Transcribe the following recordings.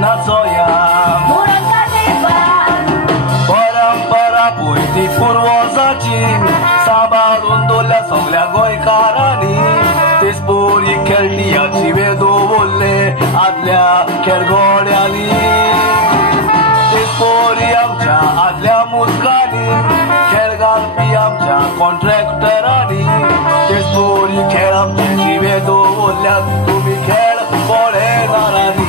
दिनाचो या परंपरा पळय पुर्वजाची सांबाळून दवरल्या सगळ्या गोंयकारांनी तेच पोरी खेळटी हाची वेळ दवरले आदल्या खेळगड्यांनी तेच पोरी आमच्या आदल्या मुजकांनी खेळ घालपी आमच्या कॉन्ट्रॅक्टरांनी तेच पोरी खेळ आमची वेळ दवरल्यात तुमी खेळ पळयनारांनी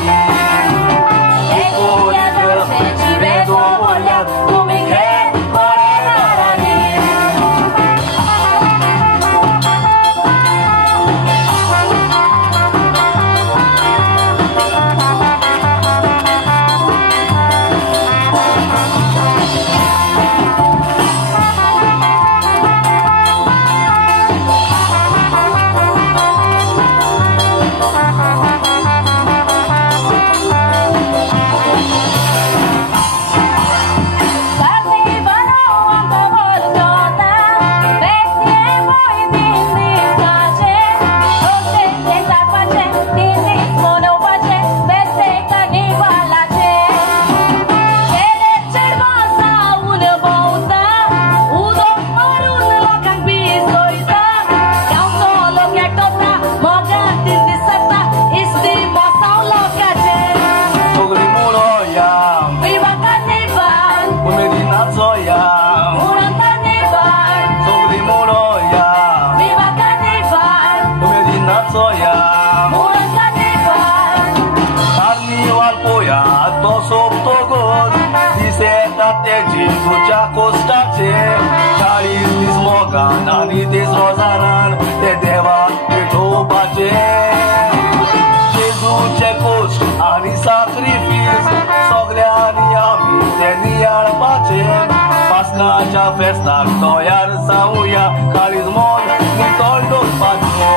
जेजूच्या कोस्टाचे 40 दीस मोगान आनी दीस रोजारान ते देवाक पेटोवपाचे जेजूचे कोस्ट आनी साक्रिफीस सगळ्यांनी आमी ते नियाळपाचे पास्काच्या फेस्ताक तयार जावया काळीज मोग नितळ दवरपाचे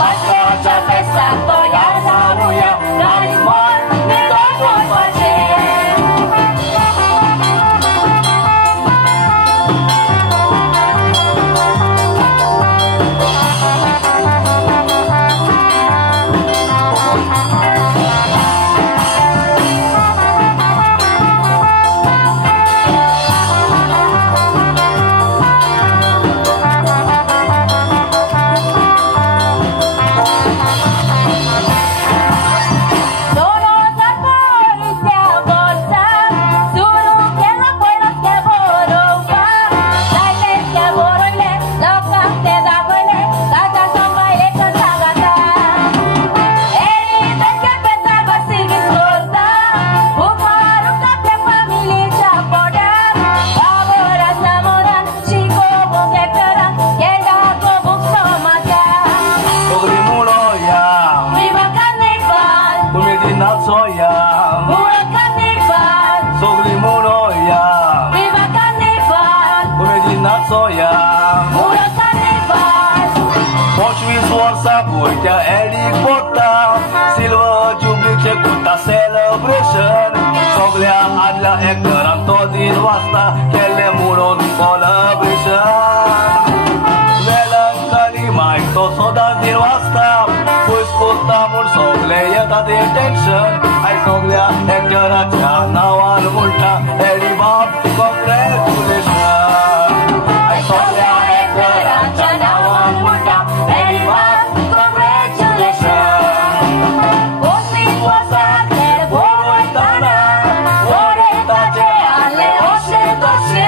पास्काच्या फेस्ताक तयार जावया काळीज मोग नितळ दवरपाचे त्या एडीक पोटा सिल्वर जुबलीचे कोटा सेलिब्रेशन सगळ्या आदल्या एक्टरांक तो दीन वाजता केल्ले म्हणून कोलॅब्रेशन वेलंकनी मायक तो सदांच दीन वाजता पयस कोत्ता म्हूण सगळे येता ते टेन्शन आयज सगळ्या एक्टराच्या नांवान म्हणटा एडी बाब कॉंग्रॅच्युलेशन आयज सगळ्या एक्टराच्या नांवान म्हणटा एडी बाब Você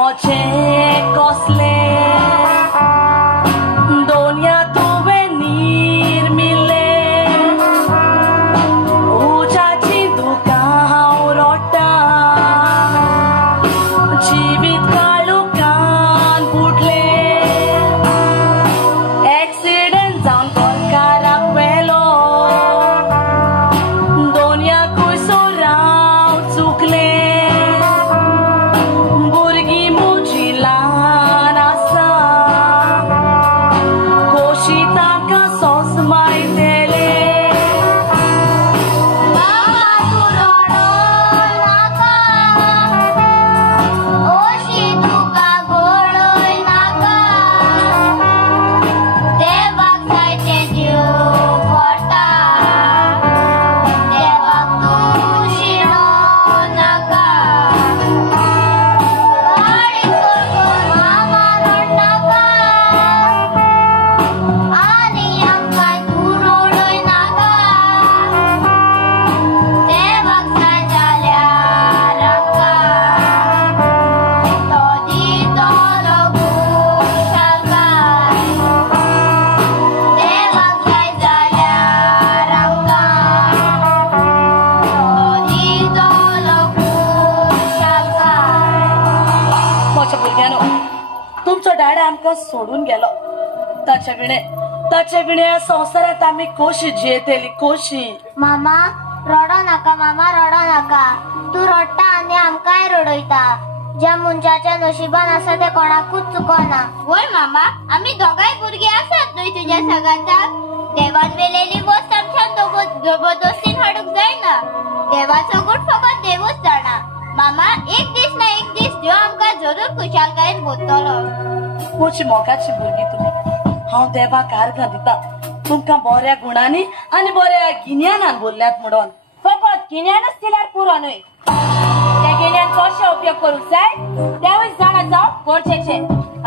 मोचे कसले दोनिया तुवे नीर मिले उजाची दुका हांव रोटा जिवीत काळुकान बुडले एक्सिडेंट जावन गोंयकाराक वेलो दोनयाकूय सोराव चुकले भुरगीं म्हजी ल्हान आसा खोशी तांकां सोंस मायतेले तुमचो डॅडा आमकां सोडून गेलो ताचे विणे या संवसारात आमी कशी जियेतेली कशी मामा रडो नाका मामा रडो नाका तू रडटा आनी आमकांय रडयता ज्या मनशाच्या नशिबान आसा ते कोणाकूच चुकोना वय मामा आमी दोगांय भुरगे आसात न्हय तुज्या सगांताक देवान वेलेली वस्त आमच्यान जबरदस्तीन हाडूंक जायना देवाचो गूट फकत देवूच जाणा मामा एक दीस ना एक दीस देव आमकां जरूर खुशालकायेन भोगतलो मोची मोगाची भुरगी तुमी हांव देवाक आर्गां दिता तुमकां बऱ्या गुणांनी आनी बऱ्या गिन्यानान बोल्ल्यात म्हणून फकत गिन्यानच दिल्यार पुरो न्हय त्या गिन्यान कशें उपयोग करूंक जाय तेवूय जाणा जावप गरजेचे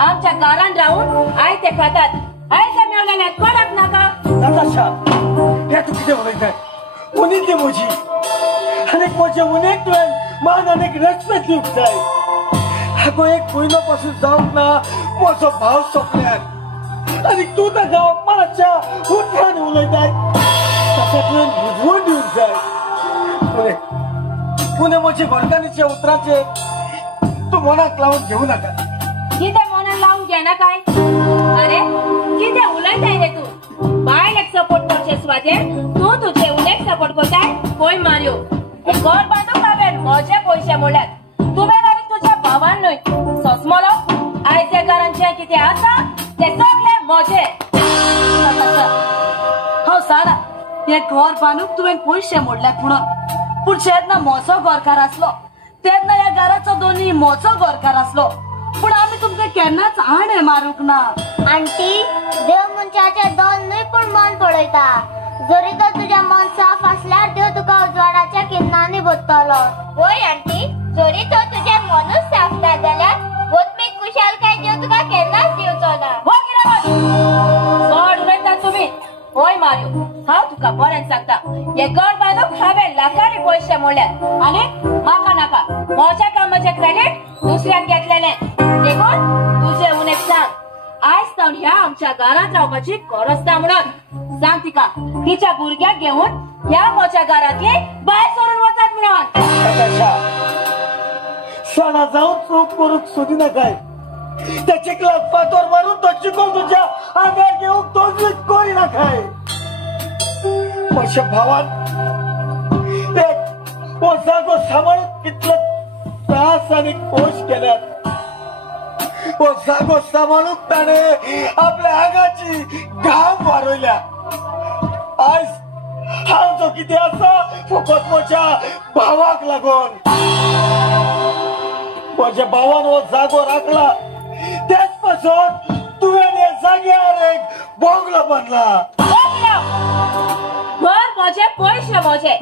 आमच्या घरान रावून आयते खातात आयते मेवलेल्यात कोणाक नाका नाताशा हे तू कितें उलयताय उनी ती म्हजी आनीक म्हजे उनेक तुवें मान आनीक रेस्पेक्ट दिवंक जाय हागो एक म्हयनो पासून जावंक ना म्हजो भाव सोंपल्यात आनीक तूं ताका अपमानाच्या उतरांनी उलयताय ताका तुवें बुजवून दिवंक जाय पुणे म्हजे गोरकांनीचे उतराचे तूं मनाक लावून घेवं नाका कितें मनान लावून घेना काय अरे कितें उलयताय रे तूं बायलेक सपोर्ट करचे सुवातेर तूं तुजे उलेक सपोर्ट करताय पळय मारयो घर बांदूंक हांवें म्हजे पयशे मोडल्यात तुवें आनी तुज्या भावान न्हय सोसमलो आयज घरान जें कितें आसा तें सगळें म्हजें हांव सारा हे घर बांदूंक तुवें पयशे मोडल्यात म्हणून पूण जेन्ना म्हजो गोरकार आसलो तेन्ना ह्या घराचो दोनी म्हजो गोरकार आसलो पूण आमी तुमकां केन्नाच आणे मारूंक ना आंटी देव मनशाचे दोन न्हय पूण मन पळयता जरी तर तुझे मन साफ असल्यार देव तुका उजवाडाच्या किन्नांनी बोतलो वय आंटी जरी तर तुझे मनूच साफ ना जाल्यार वतमीक कुशालकाय देव तुका केन्नाच दिवचो ना चड उलयता तुमी होय मारयो हांव तुका बरें सांगता हे घर बांदूंक हांवें लाखांनी पयशे मोडल्यात आनी म्हाका नाका म्हज्या कामाचें क्रेडीट दुसऱ्यान घेतलेलें देखून तुजे उनेक सांग आयज जावन ह्या आमच्या घरांत रावपाची गरज ना म्हणून सांग तिका तिच्या भुरग्याक घेऊन ह्या म्हज्या घरांतली भायर सोडून वतात म्हणून सणा जाऊन चूक करूंक सोदिना काय त्या चिखलात फातर मारून तो चिखल तुझ्या आंगार घेऊन तोच करिना काय म्हज्या भावान हो जागो सांबाळून कितलो त्रास आनी खोश केल्यात हो जागो सांबाळून ताणे आपल्या आंगाची घाम वारयल्या आयज हांव जो कितें आसा फकत म्हज्या भावाक लागून म्हज्या भावान हो जागो राखला तेच पासून तुवें हे जाग्यार एक बंगलो बांदला घर म्हजे पयशे म्हजे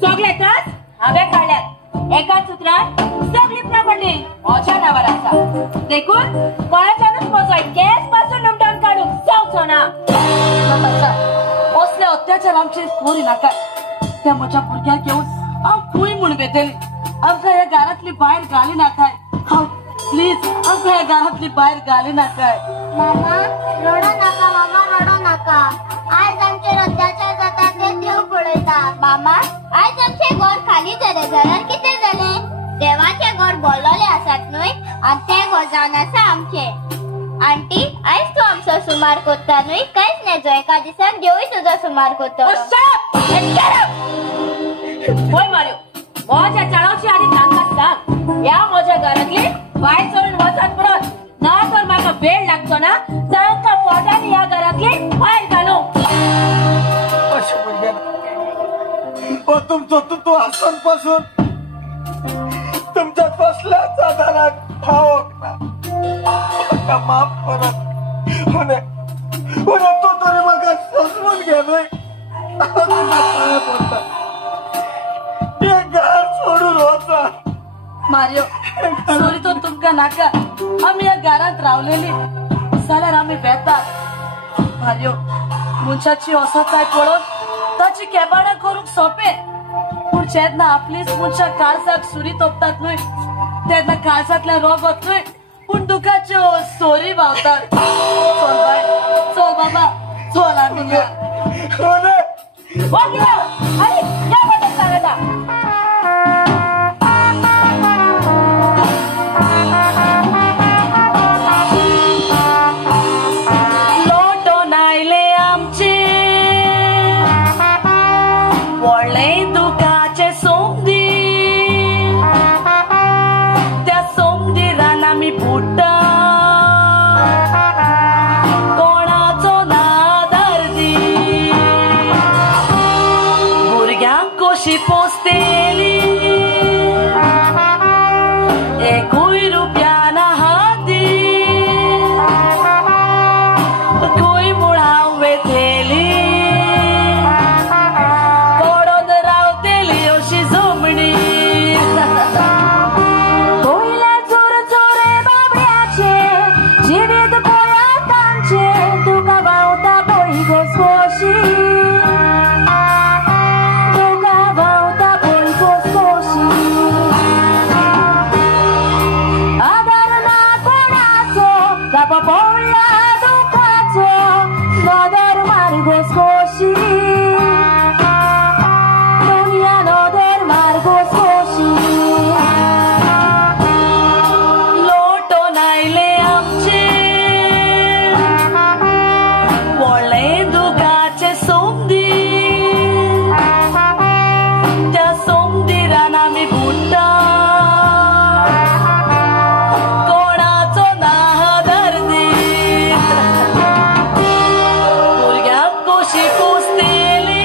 सगळे त्रास हांवें काडल्यात एकाच उतरान सगळी प्रॉपर्टी म्हज्या नांवार आसा देखून कोणाच्यानूच म्हजो केस पासून लुमटावन काडूंक जावचो ना असले अत्याचार आमचे करी नाका त्या म्हज्या भुरग्याक घेवन हांव खंय म्हूण वेतेली आमकां ह्या घरांतली भायर घाली नाकाय हांव प्लीज आमकां ह्या घरांतली भायर घाली नाकाय. मामा रडो नाका, मामा रडो नाका. आज आमचे अत्याचार जाता ते देव पळयता. मामा आज आमचे घर खाली जाले जाल्यार कितें जालें? देवाचे घर बोललेले आसात न्हय, आनी ते घर जावन आसा आमचे. आंटी आयज तू आमचो सुमार करता न्हय, कांयच नाही जो एका दिसाक देवूय तुजो सुमार करता. होय मारियो, माझ्या चाळावची आधी तांकां सांग, ह्या म्हज्या घरांतली वाय चोरून वचत परत ना तर म्हाका वेळ लागतो ना तांकां पोटांनी ह्या घरांतली भायर घालू. तुमचो तू हसून पासून तुमच्या कसल्याच आधारात भावक ना. म्हाका माफ करत उद्या तू तरी म्हाका समजून घे न्हय. तुमच्या पांया पडटा, हे घर सोडून वचा. मारियो सॉरी तो तुमकां नाका. आमी ह्या घरांत रावलेली जाल्यार आमी बेतात. मारियो मनशाची वसाताय पळोवन ताची केबाणां करूंक सोंपें. पूण जेन्ना आपलीच मनशां काळजाक सुरी तोपतात न्हय तेन्ना काळजांतल्यान रोगत न्हय पूण दुखाच्यो सोरी व्हांवतात. चल बाय, चल बाबा, चल आमी या. आनी या बद्दल सांगता. लोटोन आयले आमचे व्हडले दुखाचे सोमदीर. त्या सोमदिरान आमी बुड्डा कोणाचो नादार दी. भुरग्यांक कशी पोसतेली एकूय रुपयाना हाती. खंय म्हूण हांव वेथेली पडोन रावतेली अशी जमणी. पयले चोर चोरे बाबड्याचे जिवीत गोंया तांचे तुका व्हांवता पळय घोसघोशी. तुका व्हांवता पळय घोसघोशी. आदार ना कोणाचो जापो पडला दुखाचो नदर मार घोसघोशी. दुनिया नदर मार घोसघोशी. लोटोन आयले आमचे व्हडले दुखाचे सोमदीर. त्या सोमदिरान आमी बुड्डा कोणाचो नादार दी. भुरग्यांक कशी पोसतेली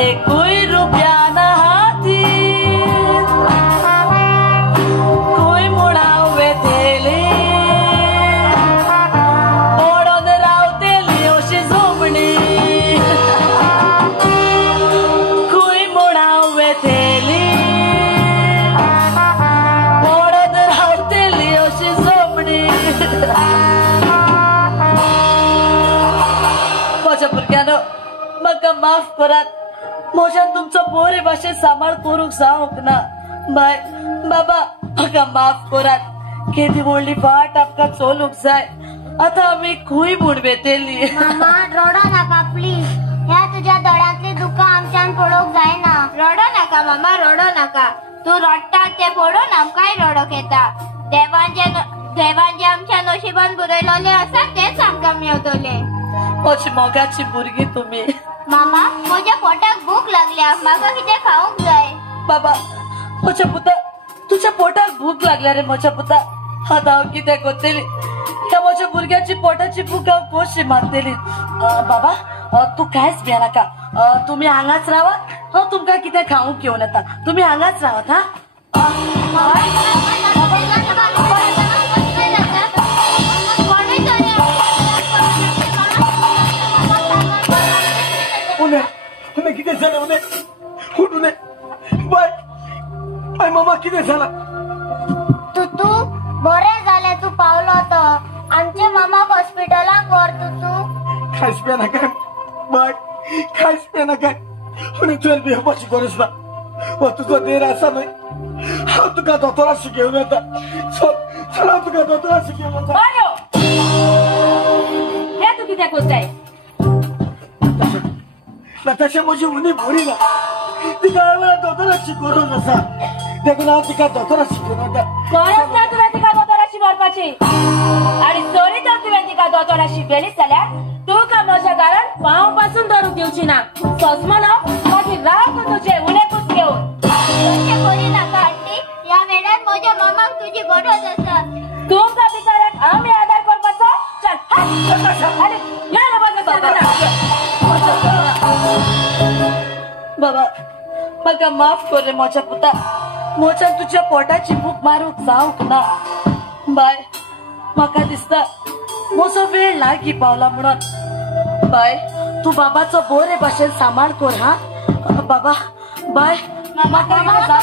एकूय रुपयाना हाती. खंय म्हूण हांव वेथेली पडोन रावतेली अशी जमणी. खंय म्हूण हांव वेथेली पडोन रावतेली अशी जमणी. म्हज्या भुरग्यानो म्हाका माफ करात. म्हज्यान तुमचो बरे भाशेन सांबाळ करूंक जावंक ना. बाय बाबा म्हाका माफ करात. केदी व्हडली वाट आमकां चलूंक जाय. आतां आमी खंय म्हूण वेतेली. मामा रडो नाका प्लीज. ह्या तुझ्या दोळ्यांतली दुकां आमच्यान पळोवंक जायना. रडो नाका मामा, रडो नाका. तू रडटा ते पळोवन आमकांय रडोक येता. देवान जे आमच्या नशिबान बरयलोले आसा तेच आमकां मेवतले. म्हजी मोगाची भुरगीं तुमी. मामा म्हज्या पोटाक भूक लागल्या, म्हाका कितें खावंक जाय. बाबा म्हज्या पुता तुझ्या पोटाक भूक लागल्या रे म्हज्या पुता. आतां हांव कितें करतली? ह्या म्हज्या भुरग्याची पोटाची भूक हांव कशी मारतली? बाबा तू कांयच भिया नाका. तुमी हांगाच रावात. हांव तुमकां कितें खावंक घेवन येता. तुमी हांगाच रावात. हा उन्हें किती झालं? उन्हें बाय बाय मामा किती झाला? तू बरें जालें तू पावलो तो. आमचे मामाक हॉस्पिटलाक व्हर तू. खायच पे नाका बाय, खायच पे नाका. उन्हें तुवें भिवपाची गरज ना. तुजो देर आसा न्हय, हांव तुका दोतोराशी घेवन येता चल हांव तुका दोतोराशी घेवन येता मारियो हे तू कित्याक कोत्ताय तशें म्हजी उनी बरी ना तिका वेळा दोतोराशी गरज आसा देखून हांव तिका दोतोराशी घेवन येता कळत ना तुवें तिका दोतोराशी व्हरपाची आनी जरी तर तुवें तिका दोतोराशी व्हेलीच जाल्यार तुका म्हज्या घरांत पांव पासून धरूंक दिवची ना सजमनो मागीर राव तूं तुजे उणेकूच घेवन तशें करी नाका आंटी ह्या वेळार म्हज्या मामाक तुजी गरज आसा तुमकां बिचाऱ्याक आमी आदार करपाचो चल आनी या रे बाबा म्हाका माफ कर रे मोच्या पुता मोच्यान तुज्या पोटाची भूक मारूंक जावंक ना बाय म्हाका दिसता मोसो वेळ लागीं पावला म्हणून बाय तूं बाबाचो बरे भाशेन सांबाळ कर हा बाबा बाय म्हाका हिंगा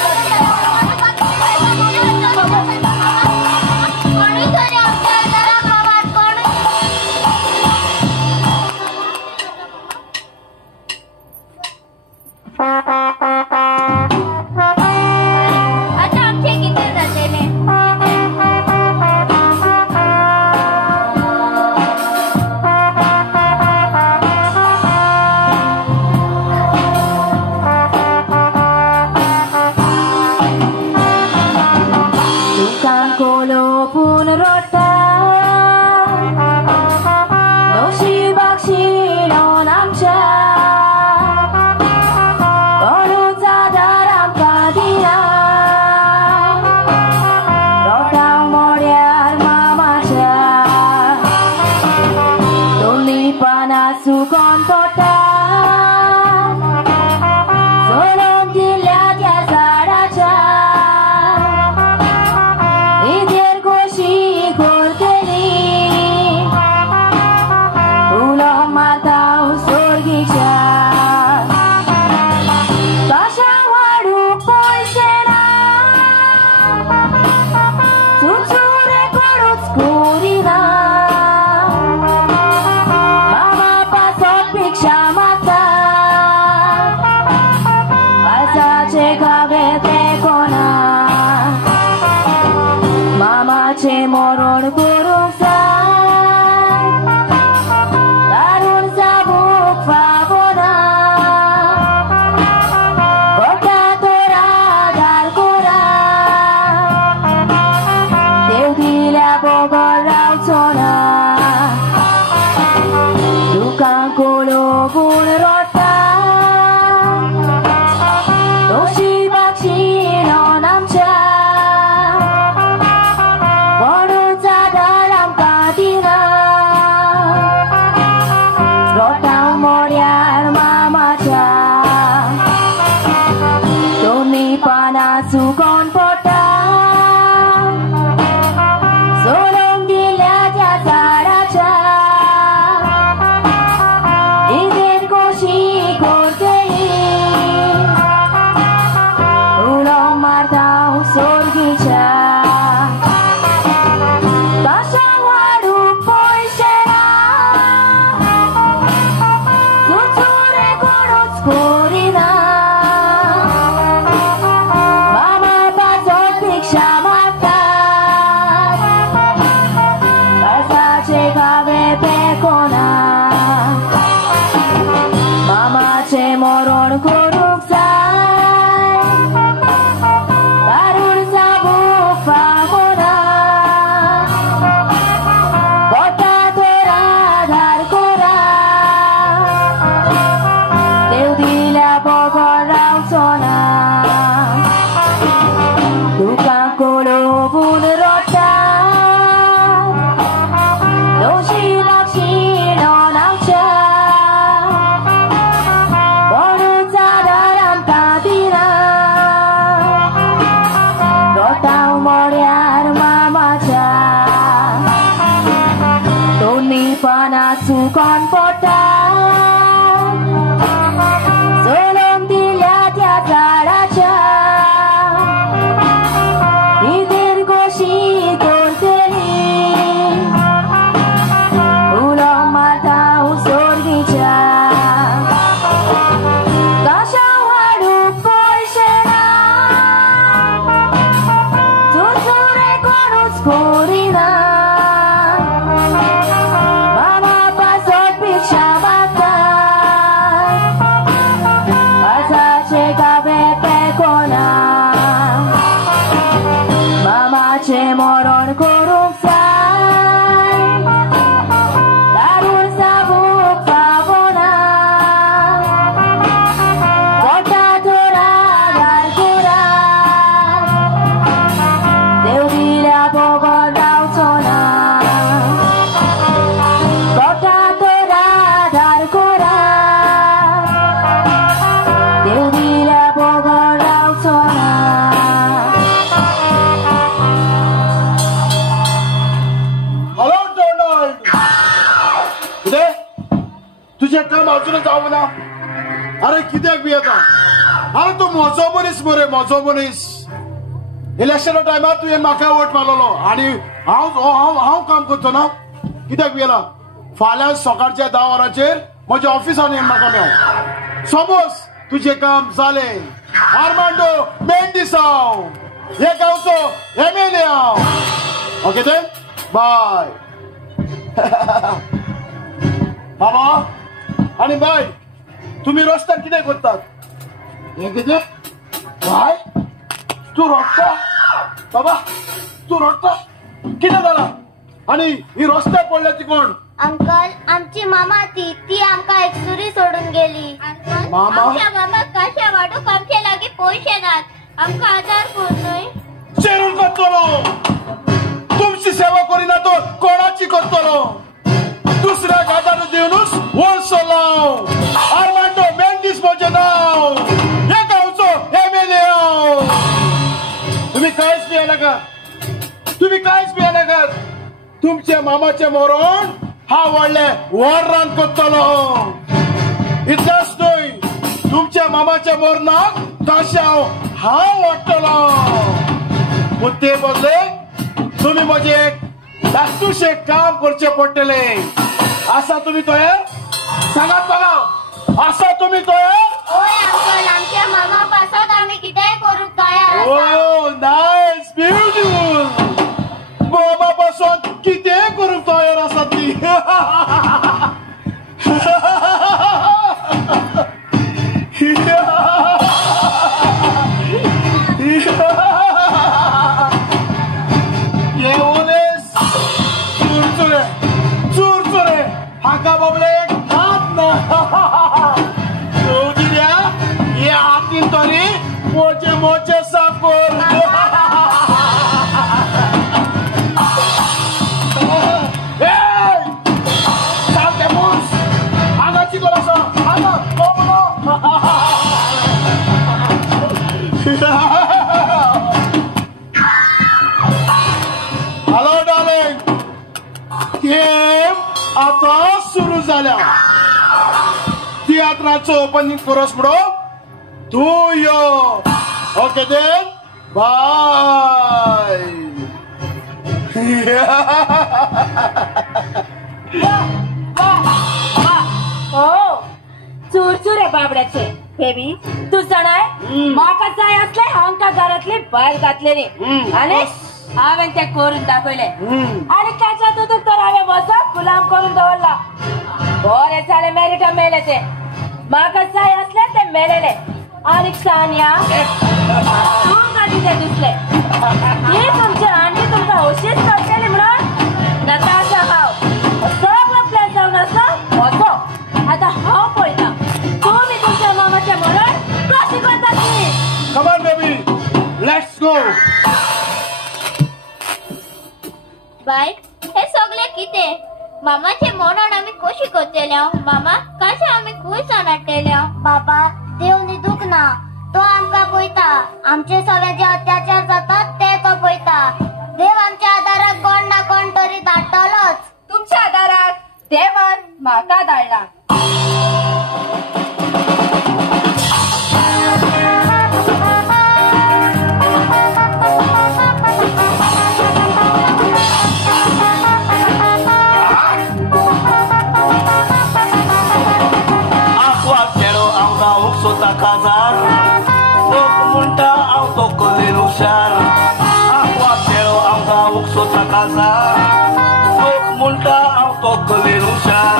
Purina Mama pasok pisha bata Asa chega bepe kona Mama che moron kurung say Darun sabuk pabona Kota tora dar kura Deudila bogon rautona Kota tora dar kura Deudila bogon rautona hello Donald किती तुझे काम अजून जाऊ ना अरे कित्याक बी येता अरे तू म्हजो मनीस मरे म्हजो मनीस इलेक्शना टायमार तुवें म्हाका वोट मारलेलो आणि हांव काम करतो ना कित्याक बी येला फाल्यां सकाळच्या 10 वरांचेर म्हज्या ऑफिसान येवन म्हाका मेळ समज तुझे काम जालें आर्मांडो मेंडिस हांव हे गांवचो MLA हांव ओके ते बाय मामा आणि बाय तुम्ही रस्त्यार कितें करतात हे कितें बाय तू रडटा बाबा तू रडटा कितें जालां आणि ही रस्त्यार पडल्याची कोण अंकल आमची मामा ती आमका एकसुरी सोडून गेली मामा? आमच्या मामा कशा वाटूक आमचे लागीं पयशे नात आमका आधार न्हय चेरून करतलो तुमची सेवा करिना तो कोणाची करतलो दुसऱ्या गादार देऊनच वळसो लाव आर्मांडो मेंडिस म्हजें नाव हे गांवचो MLA हांव तुम्ही कांयच भियेनाकात तुम्ही कांयच भियेनाकात तुमच्या मामाचें मरण हांव व्हडलें वरान करतलो इतलेंच न्हय तुमच्या मामाच्या मरणाक काश्याव हांव वाडटलो पूण ते बदले तुम्ही म्हणजे एक धाकटुशें काम करचें पडटले आसा तुम्ही तयार सांगात मला आसा तुम्ही तयार ओय अंकल आमच्या मामा पासत आम्ही कितेंय करूंक तयार आसा ओ नाईस ब्युटिफुल बाबा पासून कितें करूंक तयार आसा ती चुरचुरे हाका बाबले हात ना दिल्या हे हातीन तरी मोचे मोचे साकोर सारखे मूस हांगाची गरज आसा हांगा हॅलो डार्लिंग गेम आता सुरू झाल्या तियात्राचं ओपनिंग कोरस म्हणून तू यो ओके देन बाय हो चुरचुरे बाबड्याचे बेबी तू जाणाय म्हाका जाय असले हांका घरातले भायर घातलेले आणि हांवें ते करून दाखयले आणि त्याच्या तुतूक तर हांवें वचत गुलाम करून दवरला बरे जाले मेरिट मेले ते म्हाका जाय असले ते मेलेले आणि सानिया तुमका कितें दिसले हे तुमचे आंटी तुमका होशीच करतली म्हणून नकाशा हांव सगळो प्लॅन जावन आसा वचो आता हांव पळयता तुम्ही तुमच्या मामाचे मरण कशी करता ती come on baby let's go bye हे सगळे कितें मामाचे मरण आम्ही कशी करतले मामा कशें आम्ही खूय सणाटले बाबा देव न्हिदूक ना तो आमकां पळयता आमचे सगळे जे अत्याचार जातात ते तो पळयता देव आमच्या आदाराक कोण ना कोण तरी धाडटलोच तुमच्या आदाराक देवान म्हाका धाडला Casar, look munta auto con el usar, agua pero agua सोता कासा लोक म्हणटा हांव तकलेन हुशार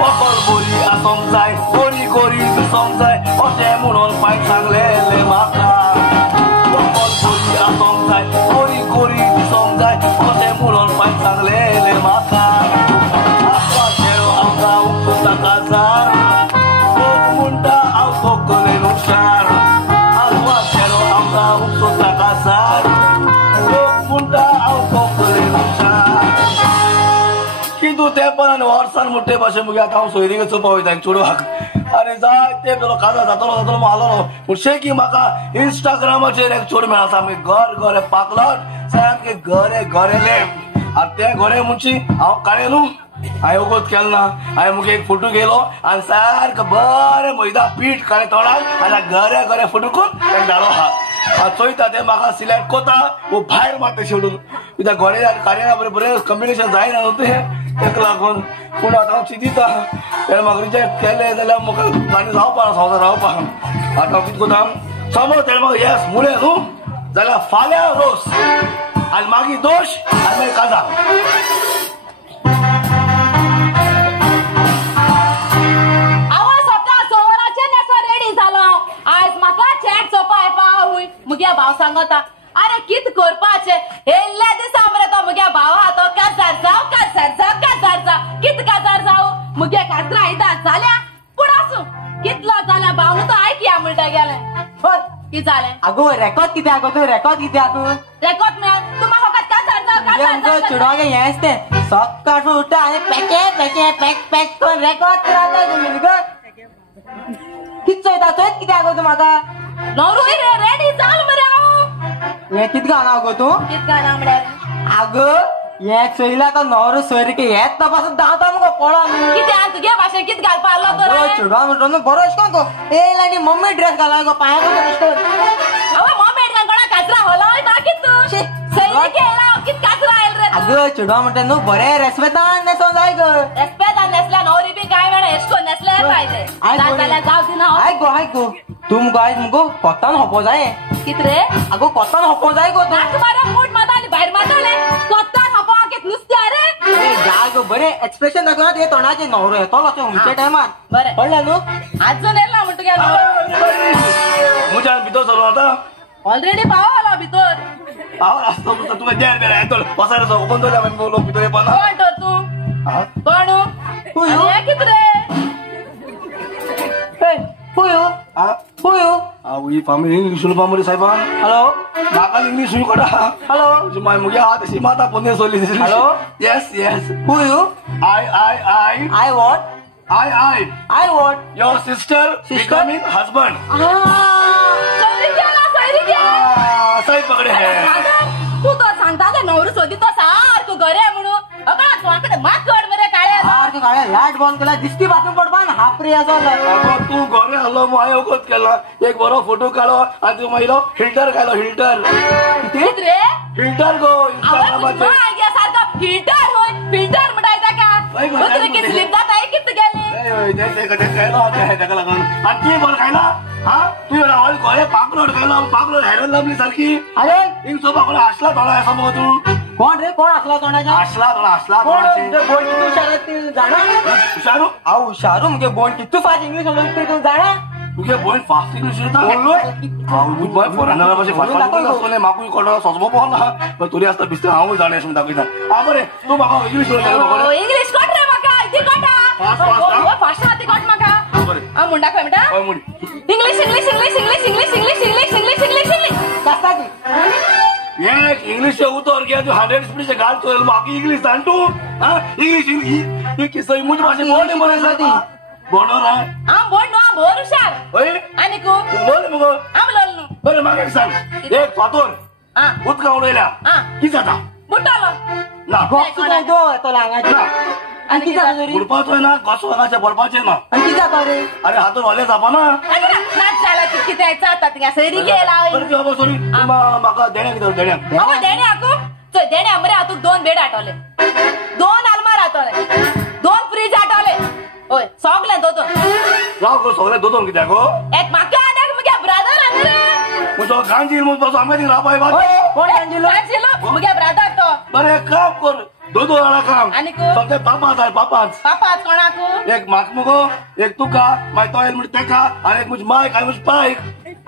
पकड बरी आसोंक जाय बरी गोरी दिसोंक जाय अशें म्हणून पांय सांगलेले म्हाका पकड बरी आसोंक जाय बरी गोरी दिसोंक जाय अशें म्हणून पांय सांगलेले म्हाका आसवा चेडो आमकां उखलता कासा लोक म्हणटा हांव तकलेन हुशार आसवा चेडो आमकां उखलता कासा लोक म्हणटा हांव तकलेन हुशार कितू तेंपान वर्सान मोठे भाशे मुगे आतां हांव सोयरीक चोवपा वयता चेडवाक आनी जाय ते काजार जातलो मारलो पूण शेकी म्हाका इंस्टाग्रामाचेर एक चेडो मेळ्ळा सामकें घर पाकलट सामकें घरेले आनी ते घरे म्हणची हांव काडे न्हू हांवें उगोत केलो ना हांवें मुगे एक फोटो गेलो आनी सारको बरें मैदा पीठ काडे तोंडाक आनी घरे फोटो करून ताका धाडलो आहा चोयता ते म्हाका सिलेक्ट कोता वो भायर मारता शेडून कित्याक घरे आनी कार्यां बरें कॉम्बिनेशन जायना न्हू तेका लागून पूण आतां हांव चिंतिता तेणें म्हाका रिजेक्ट केलें जाल्यार म्हाका तांणी रावपा संवसार रावपा आतां हांव कितें कोता समज तेणें म्हाका येस मुळे न्हू जाल्यार फाल्यां रोस आनी मागीर दोश आनी मागीर काजार मुगे भाव सांगता अरे कित करपाचे येल्ल्या दिसा मरे तो मुगे भाव हातो काजार जाव कित काजार जाव मुगे काजरा येता जाल्या पूण आसूं कितलो जाल्या भाव तो आयकया म्हणटा गेले कित जालें आगो रेकॉर्ड कितें आगो तूं रेकॉर्ड मेळ तूं म्हाका काजार जाव चेडवागे हेंच तें सकाळ उठा आनी पॅक करून रेकॉर्ड करता तुमी गो कित चोयता चोयत कितें आगो तूं म्हाका नवरो रेडी जाल मरे हें कित गाणा आगो तूं कित गाणा म्हळ्यार आगो हें चोयला तो नवरो सोयरीके हेच तपासून धांवता मुगो पळोवन कितें तुगे भाशेन कित घालपा आसलो तो चेडवा म्हणटा न्हू बरो अशें गो येयला आनी मम्मी ड्रेस घाला गो पांयाक अवय मम्मी कोणा काजरा होला वयता कित तूं सोयरीके येयला कित काजरा आयल रे आगो चेडवा म्हणटा न्हू बरें रेस्पेदान नेसोन जाय गो रेस्पेदान नेसल्या नवरी बी कांय वेळा एशको नेसले पाहिजे जाल्यार जाव दिना आय गो तूं मुगो आयज मुगो कोतान होपो जाय कित रे आगो कोतान होपो जाय गो तूं मारे मूठ माता आनी भायर मारतले कोतान होपो कित नुस्तें रे जा गो बरें एक्सप्रेशन दाखोवना ते तोंडाचे नवरो येतलो ते हुंचे टायमार बरें कळ्ळें न्हू आजून येयला म्हणटा गेलो म्हज्यान भितर सरो आतां ऑलरेडी पावला भितर हांव आसतो म्हणटा तुका देर बेरा येतलो वसार ओपन दवरल्या मागीर लोक भितर येवपा ना कोण तर तूं कोण हें कित रे Who you? He family English उलोवपा मरे सायबान Hello? म्हाका इंग्लीश हुंय कळटा Hello? मुगे हात अशी माता पोंदे सोडली Hello? Yes Who you? I I what? I what? your sister becoming husband सही पकडे तू तो सांगता ते नवरो सोदी तो सारको घरे म्हणून अगं तुझ्याकडे मात कड मरे काळे सारके काळे लायट बंद केला दिसती पासून पडपा ना हापरी असो तू घरे आलो हांवें वगत केला एक बरो फोटो काडलो आनी तू मागीर फिल्टर घालो कित रे फिल्टर गो इंस्टाग्रामाचेर आयडिया सारको फिल्टर म्हणटायता का उतरे कित स्लिप जाता कित गेले तेका लागून आनी ती बरं खायला हा तू घरे पाकलोड खायला पाकलोड हायरन लावली सारकी अरे इंग सोबा कोण आसला थोडा असा मग तू कोण रे कोण असला तोंडाच्या आसला बोन कितू शाळेत जाणा हुशारू हांव हुशारू मुगे बोन कितू फास्ट इंग्लीश उलयता तूं जाणा तुगे बोन फास्ट इंग्लीश उलयता फॉरेनरा मातशें फास्ट म्हाकूय कळना सोजमो पडना पण तुरी आसता भितर हांवूय जाणा अशें दाखयता बरें तूं म्हाका इंग्लीश उलयता इंग्लीश कट रे म्हाका ती कटा फास्ट ती कट म्हाका हांव म्हणटा खंय म्हणटा इंग्लीश कस्ताची इंग्लीशचे उतर घे तू 100 स्पीडचे घाल तो म्हाका इंग्लीश जाण तू इंग्लीश किसय मुझे भाशेन बोल मरे ती बोडो रा हांव बोड न्हू हांव बोर हुशार होय आनी तूं बोल मगो हांव लोल न्हू बरें म्हाका एक सांग एक फातोर उदका उडयल्या कितें जाता बुडटलो ना दो तो लांगाची आनी कितें जाता तरी बुडपाचोय ना घोसोवपाचें बरपाचें ना आनी कितें जाता रे अरे हातून होले जावपा ना नाच जाला कितें जाता थिंगा सरी गेला बरें ती बाबा सॉरी म्हाका देण्याक कितें देण्याक हांव देणे हाकू चल देणे मरे हातूक 2 बेड आटवले 2 आलमार आटवले 2 फ्रीज आटवले ओय सगळे दोतोन राव गो सगळे दोतोन कित्याक गो एक म्हाका आनी एक म्हगे ब्रदर आनी रे म्हजो गांजील म्हूण तसो आमकां ती रावपाय बात कोण गांजिलो म्हगे ब्रदर तो दोन जाणां काम आनीक? फक्त पापाच आहे पापाच पापाच कोणाक एक म्हाका मुगो एक तुका मागीर तो येल म्हणजे तेका आनी एक म्हणजे मायक आनी म्हणजे पायक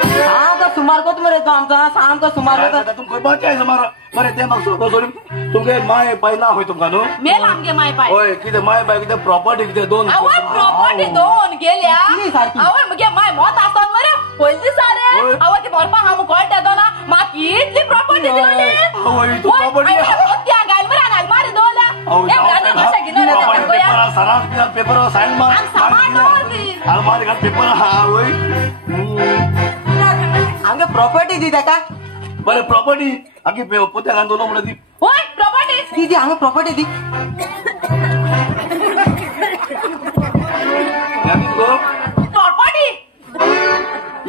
सामको सुमार कोत मरे तो आमचा सामको सुमार कोत तुमकां खबर आहे मार बरें ते म्हाका सोडून सोडून तुमगे माय पाय ना होय तुमकां न्हू मेल आमगे माय पाय होय कितें माय पाय कितें प्रॉपर्टी कितें दोन आवय प्रॉपर्टी दोन गेल्या किती सारखी? आवय मगे माय मोत आसतात मरे पयलीं सारे होय. आवय ती मोरपा हांव कळट येतो ना म्हाका इतली प्रॉपर्टी दिली आवय तू प्रॉपर्टी त्या गायल मरे हांगा मारी दवरल्या ए ब्रादर भाषा घेऊन पेपर सरास पेपर सायन मार सामान दवरली आलमारी घाल पेपर हा होय आमगे प्रॉपर्टी दी ताका बरें प्रॉपर्टी आखी पोत्या घालून दोन म्हणून दी होय प्रॉपर्टी दी आमगे प्रॉपर्टी दी प्रॉपर्टी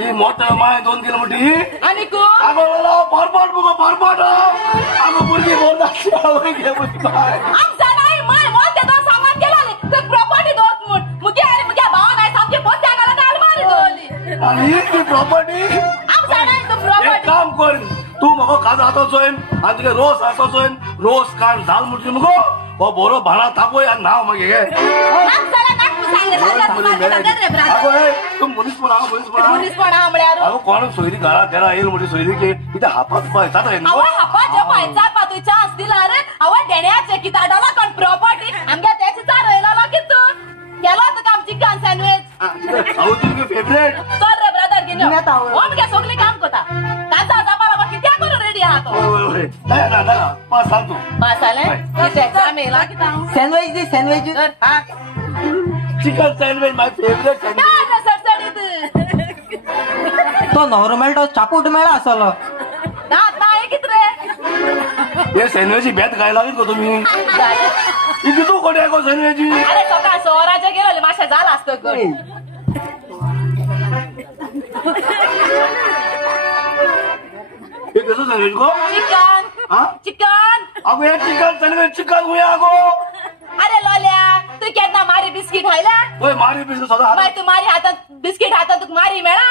ही मोठं माय 2 किलोमीटर आणि को आगो परपट मुगो परपट आगो भुरगी बोलता आवय घे बाय आमचा नाही माय मोत देतो सामान केला ते प्रॉपर्टी दोत मुट मुगे भाव नाही सामके पोत्या घालून अलमारी दवरली आणि ही प्रॉपर्टी आमचा नाही तो एक प्रॉपर्टी काम कर तू मगो काज आताचोय आणि तुगे रोस आताचोय रोस काढ झाल म्हणटी मगो हो बरो भाणा थापोय आणि नाव मग घे आगो हे तू मुनीस पण आगो कोण सोयरी घरा तेरा येईल म्हणजे सोयरी के इथे हापात पाय जाता येईल चान्स दिला रे आवड देण्याचे किती आठवला कोण प्रॉपर्टी आमच्या त्याची चालवला की तू केला तर काम चिकन सँडविच अहो तुझे फेवरेट सर रे ब्रदर घेण्यात आवड. घेऊन ओम सगळे काम करता ताचा जापाला मग किती करू रेडी आहात होय नाही पास सांग तू बस आले किती एक्झाम येला की ताऊ सँडविच दी सँडविच तर हा चिकन सँडविच माय फेवरेट सँडविच काय सडसडीत तो नॉर्मल तो चापूट मेळा असलो दात नाही किती रे हे सँडविच बेत काय लागेल का तुम्ही किती तू कोणी आहे सँडविच अरे सकाळ सोराच्या गेलो माशा झाला असतो गड हे कसं सँडविच गो चिकन हा चिकन अगो हे चिकन सँडविच चिकन हुया गो अरे लोल्या तू केतना मारी बिस्किट खायला होय मारी बिस्किट सदा माय तू मारी हातात बिस्किट हातात तू मारी मेळा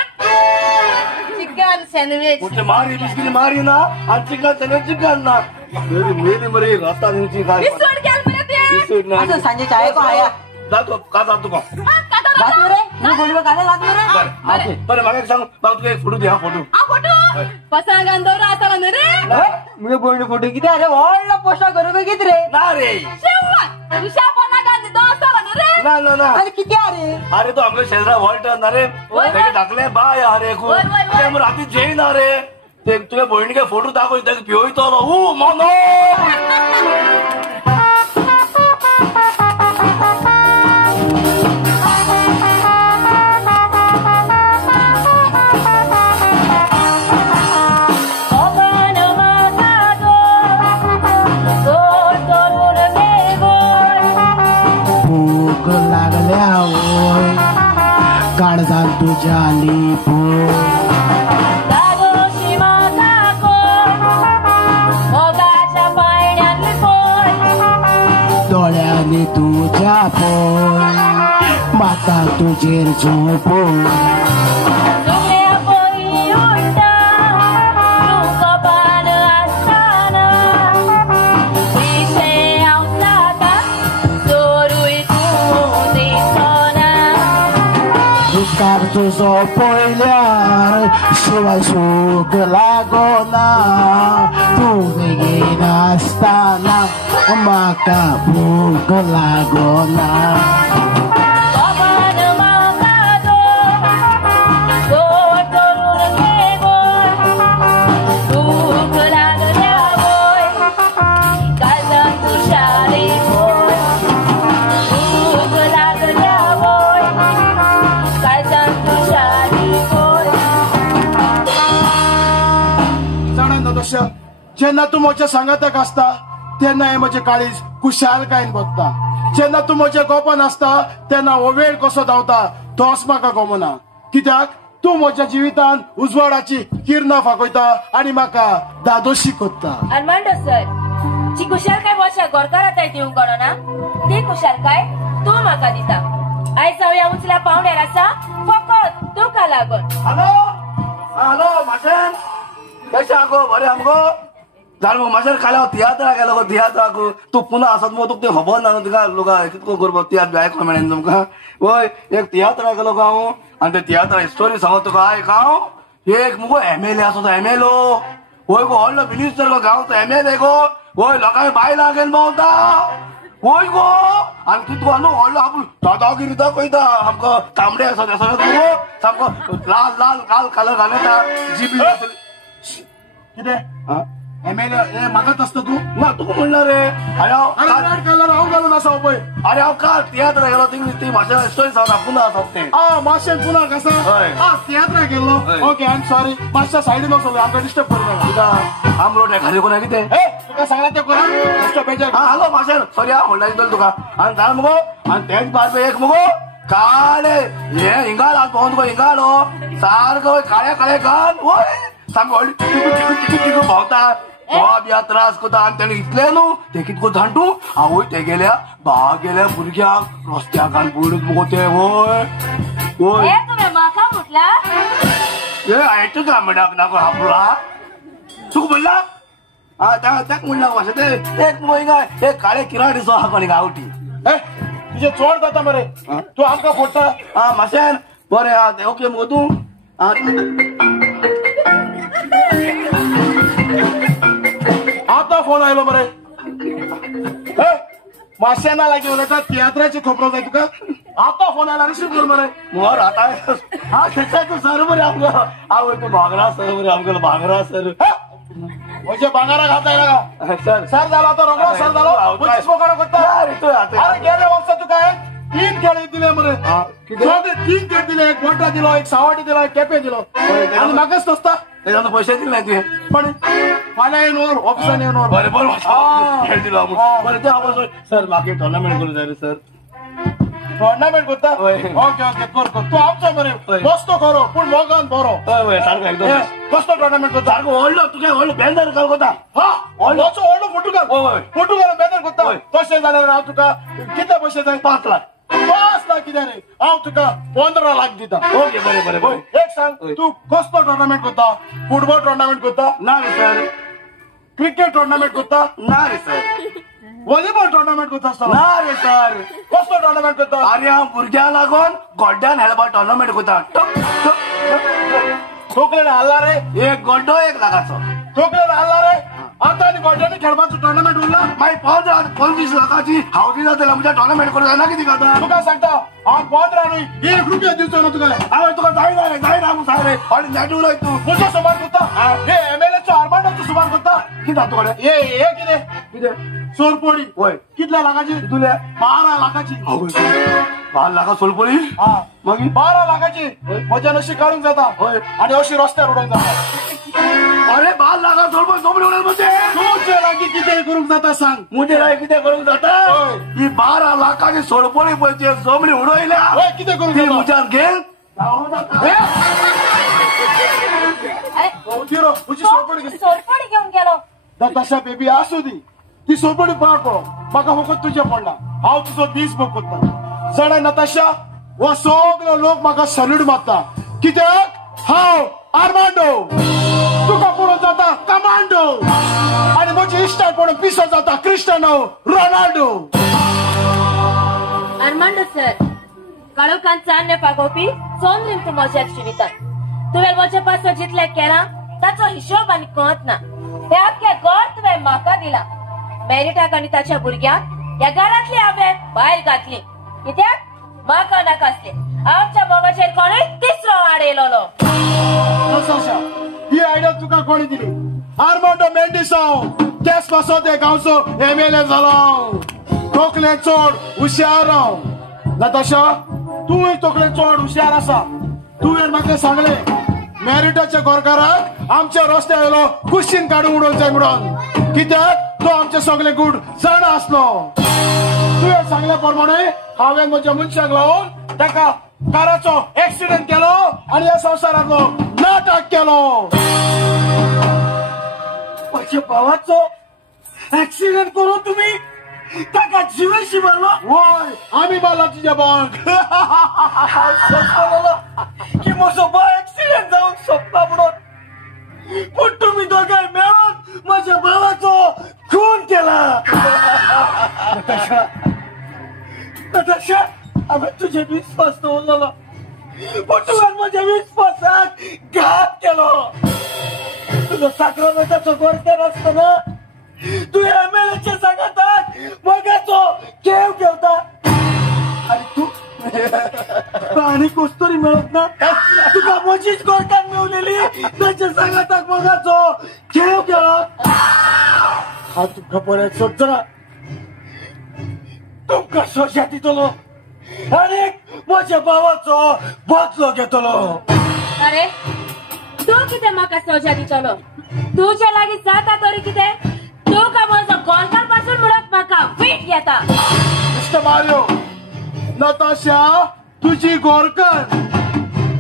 चिकन सँडविच कुठे मारी बिस्किट मारी ना आणि चिकन सँडविच चिकन ना मेरी मरे रस्ता नीची काय बिस्कुट घ्याल म्हणे ते बिस्किट ना असं सांजे चाय को आया जातो का जातो का हा, काटा लात दादा. रे मी बोलबो काले लात रे बरं बरं मला एक सांग मला तुला एक फोटो दे हा फोटो आ फोटो पसंग अंदर असाला ना रे मी बोलणे फोटो किती अरे व्हॉल्ला पोस्टा करू का किती रे ना रे शेवट तुझ्या पना गांधी दो असाला ना रे ना ना ना अरे किती अरे अरे तो आमच्या शेजरा वॉल्ट ना रे त्याचे टाकले बाय अरे खूप वय, वय, वय. ते मग रात्री जैन अरे ते तुझ्या बहिणीके फोटो दाखव त्याला पिवळी तो ऊ मनो भूक लागल्या होय काळजा तुझ्या लिपोय डोळ्याने तुझ्या पोय माता तुझेर झोपोय दुकार तुझो पयल्यार शिवाय सूख लागोना तू बेगीन आसतना म्हाका भूक लागोना जाणा तशें जेन्ना तूं म्हज्या सांगाताक आसता तेन्ना हें म्हजें काळीज कुशालकायेन बगता जेन्ना तूं म्हज्या गोपान आसता तेन्ना हो वेळ कसो धांवता तोच म्हाका गमना कित्याक तूं म्हज्या जिवितान उजवाडाची किरणां फाकयता आनी म्हाका दादोशी कोत्ता अरमांडो सर जी कुशालकाय वर्षा गोरकारात दिवंक कळना ती कुशालकाय तूं म्हाका दिता आयज हांव ह्या उंचल्या पावंड्यार आसा फकत तुका लागून हॅलो हॅलो माशन कशें आगो बरें आमगो जाण मग माशेर काल्या तियात्रा गेलो गो तियात्राक तू पुन्हा असत मग तुका ते खबर ना तुका लोका कितको करपा तियात्र बी आयकूंक मेळ्ळें तुमकां वय एक तियात्रा गेलो गो हांव आनी ते तियात्रा स्टोरी सांगो तुका आयक हांव एक मुगो MLA आसो तो MLO वय गो व्हडलो मिनिस्टर गो गांवचो MLA गो वय लोकांनी बायलां घेवन भोंवता वय गो आनी कितको न्हू व्हडलो आपूण दादागिरी दाखयता आमकां तांबडे आसा ते मुगो सामको लाल लाल लाल कलर घालता जीबी कितें MLA मागत असतो तू ना तुका म्हणला रे अरे रेड कलर हांव घालून आसा पळय अरे हांव काल तियात्रा गेलो ती माशें स्टोरी सांगता पुन्हा आसात ते मातशें पुन्हा कसा हय. तियात्रा गेल्लो ओके आय एम सॉरी मातशें सायडीन वचलो आमकां डिस्टर्ब करूं नाका आमरोड घाली कोणा कितें तुका सांगला ते करा बेश्टो बेजार हा हॅलो माशेर सॉरी हा व्हडला दितलो तुका आनी जाण मुगो आनी तेच बारबे एक मुगो काळे हे हिंगाळ आज पावून तुका हिंगाळो सारको काळे काळे घाल वय सामको व्हडली टिकू टिकू भोंवता बी त्रास करता आनी तेणे इतले न्हू ते कितको धांटू आवय ते गेल्या बाग गेल्या भुरग्यांक रस्त्याक आनी पडून मुगो ते वय वय तुम्ही म्हाका म्हटला हे हायट का म्हणा नाको हापला तुका म्हणला हा त्याक म्हणला मातशें ते एक मुगो हिंगा एक काळे किराडीचो आहा कोणी गांवठी तुझे चोड जाता मरे तू आमकां फोडटा हा माशेन बरें हा ओके मुगो तूं आता फोन आयलो मरे माशेना लागीं उलयता तियात्राची खोबरो जाय तुका आता फोन आयला रिसीव कर मरे मोर आता हा त्याच्यात सर बरे आमकां आवय तूं भांगरा सर बरे आमकां भांगरा सर म्हणजे बांगारा खाता येला सर सर झाला तो रगडा सर झालो पंचवीस मोकाडा करता अरे गेल्या वर्सा तुका 3 खेळ दिले मरे सगळे 3 खेळ दिले एक मोठा दिलो एक सावटी दिलो एक केपे दिलो आणि म्हाकाच तसता त्याच्यानं पैसे दिले तुवें पण फाल्यां येवन व्हर ऑफिसान येवन व्हर बरें बरें खेळ दिलो आपूण बरें ते हांव सर म्हाका टोर्नामेंट करूं जाय रे सर टोर्नामेंट करता ओके ओके कर कर तू आमचो मरे बसतो खरो पूण मोगान बरो हय सारको एकदम कसलो टोर्नामेंट करता सारको व्हडलो तुका व्हडलो बॅनर घाल कोता हा व्हडलो फोटो घाल फोटो घाल बॅनर करता तशें जाल्यार हांव तुका कितले पयशे जाय 5 लाख 5 लाख कितें रे हांव तुका 15 लाख दिता ओके बरें बरें बरें एक सांग तू कसलो टोर्नामेंट करता फुटबॉल टोर्नामेंट करता ना रे सर क्रिकेट टोर्नामेंट करता ना रे सर व्हॉलीबॉल टोर्नामेंट करता आसतलो ना रे सर कसलो टोर्नामेंट करता अरे हांव भुरग्यांक लागून गोड्ड्यान हेळपा टोर्नामेंट करता तोकलेन हारला रे एक गोड्डो 1 लाखाचो तोकलेन हारला रे आता आनी गोड्यांनी खेळपाचो टोर्नामेंट उरला मागीर 15 लाखाची हावजी जाता म्हणजे टोर्नामेंट करूं जायना कितें करता तुका सांगता हांव 15 न्हय 1 रुपया दिवचो ना तुका हांव तुका जायना रे जायना म्हणून सांग रे आनी नेट उलय तूं म्हजो सुमार करता हे MLAचो आर्मांडाचो सुमार करता कितें जाता तुकडे हे कितें कितें सोरपोडी वय कितल्या लाखाची तुले 12 लाखाची 12 लाखा सोलपळी हा मागीर 12 लाखाची म्हज्यान अशी काडूंक जाता हय आनी अशी रस्त्यार उडोवंक जाता अरे 12 लाखा सोलपळी सोमरी उडयत म्हणजे तुजे लागीं कितें करूंक जाता सांग मुजे राय कितें करूंक जाता ही 12 लाखाची सोलपळी पळय सोमरी उडयल्या हय कितें करूंक ती जाता मुज्यान घेन तुजी सोरपोडी सोरपडी घेऊन गेलो तशा बेबी आसूं दी ती सोरपोडी पाड पळो म्हाका फकत तुजें पडला हांव तुजो दीस बूक करता जाणा नताशा हो सगळो लोक म्हाका सल्यूट मारता कित्याक हांव आर्मांडो तुका पळोवन जाता कमांडो आनी म्हजी इश्टार पळोवन पिसो जाता क्रिस्टियानो रोनाल्डो आर्मांडो सर काळोखान चान्ने पागोवपी सोमलीम तूं म्हज्याच जिवितांत तुवें म्हजे पासो जितले केला ताचो हिशोब आनी कळत ना हे आख्खे घर तुवें म्हाका दिला मेरिटाक आनी ताच्या भुरग्यांक ह्या घरांतली हांवें भायर घातली कित्याक म्हाका नाकासले आमच्या मोगाचेर कोणूय तिसरो वाड येयलोलो नताशा ही आयडिया तुका कोणी दिली आर्मांडो मेंडिसो तेच पासो ते गांवचो MLA जालो तोकले चोड हुशार नताशा तूंय तोकले चोड हुशार आसा तुवें म्हाका सांगले मेरिटाच्या गोरकाराक आमच्या रस्त्यार येयलो कुशीन काडून उडोवंक जाय म्हणून कित्याक तो आमचे सगळे गूड जाण आसलो तुवें सांगले प्रमाणे हांवें म्हज्या मनशाक लावून ताका काराचो एक्सिडेंट केलो आनी ह्या संवसारांतलो नाटक केलो म्हज्या भावाचो एक्सिडेंट करून तुम्ही ताका जिवेशी मारलो वय आमी मारला तुज्या भावाक की म्हजो भाव एक्सिडेंट जावन सोंपला म्हणून पूण तुम्ही दोगांय मेळून म्हज्या भावाक नताशा आम्ही तुझे विश्वास दवरलेलो पण तुवें म्हज्या विश्वासाक घात केलो तुजो साक्रामेंटाचो गोरकार आसतना तू एमएलएच्या सांगाताक मोगाचो केव घेवता आणि तू आणि कस्तुरी मेळत ना तुका म्हजीच गोरकार मेवलेली ताच्या सांगाताक मोगाचो केव केलो हा तुका बरें समजना तुमका सोशा दितलो आणि माझ्या भावाचो बदलो घेतलो अरे तू कितें म्हाका सोजा दितलो तुझ्या लागीं जाता तरी कितें तू का म्हजो गोरकार पासून म्हणत म्हाका वीट घेता मिस्टर मारियो नताशा तुझी गोरकार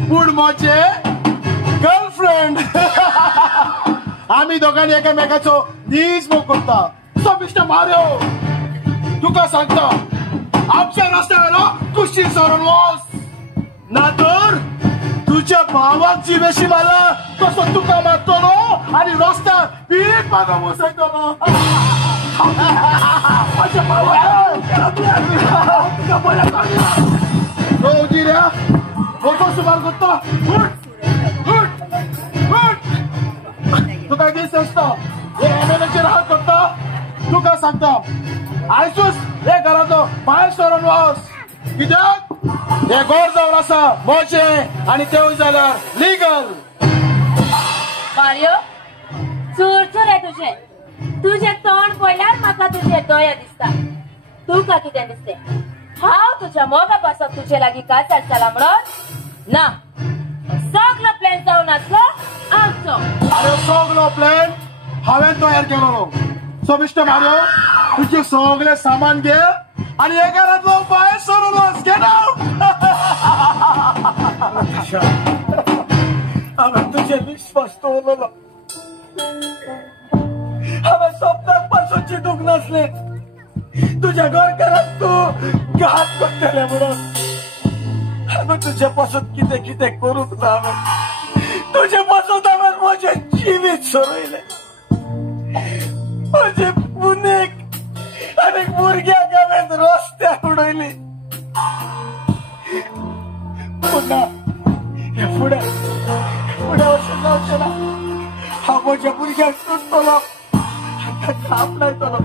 पूण म्हजे गर्लफ्रेंड आम्ही दोघांनी एकामेकाचो नीज मोग करता सो मिस्टर मारियो तुका सांगता आमच्या रस्त्यावेलो कुशीन सरून वच ना तर तुझ्या भावाक जिवेशी मारला तसो तुका मारतलो आणि रस्त्यार पीठ मागो बसयतलो माझ्या भावाक तुका बरें सांगला जिऱ्या वचो सुमार करता तुका दीस आसता हे एमएलएचेर हात करता तुका सांगता आयसूच हे घराचो भायर सरून वच कित्याक हे गोर जावन आसा मोचे आणि तेवूय जाल्यार लिगल मारियो चूर आहे तुझे तोंड पळयल्यार म्हाका तुझे दोळे दिसता तुका कितें दिसते हांव तुझ्या मोगा पासून तुजे लागीं काच आसतला म्हणून ना सगळो प्लॅन जावन आसलो आमचो अरे सगळो प्लॅन हांवें तयार केलोलो सो मिस्टर मारियो तुझे सगळे सामान घे आणि हे घरातलो भायर सरून वच गेट आउट हांवें तुजे विश्वास दवरलेलो हांवें सपनाक पासून चिंतूंक नासले तुझ्या गोरकाराक तू घात करतले म्हणून हांवें तुजे पासून कितें कितें करूंक ना हांवें तुजे पासून हांवें म्हजें जिवीत सोडयलें माझे पुनेक आणि भुरग्याक हांवें रस्त्यार उडयली पुन्हा हे फुडें अशें जावचें ना हांव म्हज्या भुरग्याक सोडटलो ताका आपणायतलो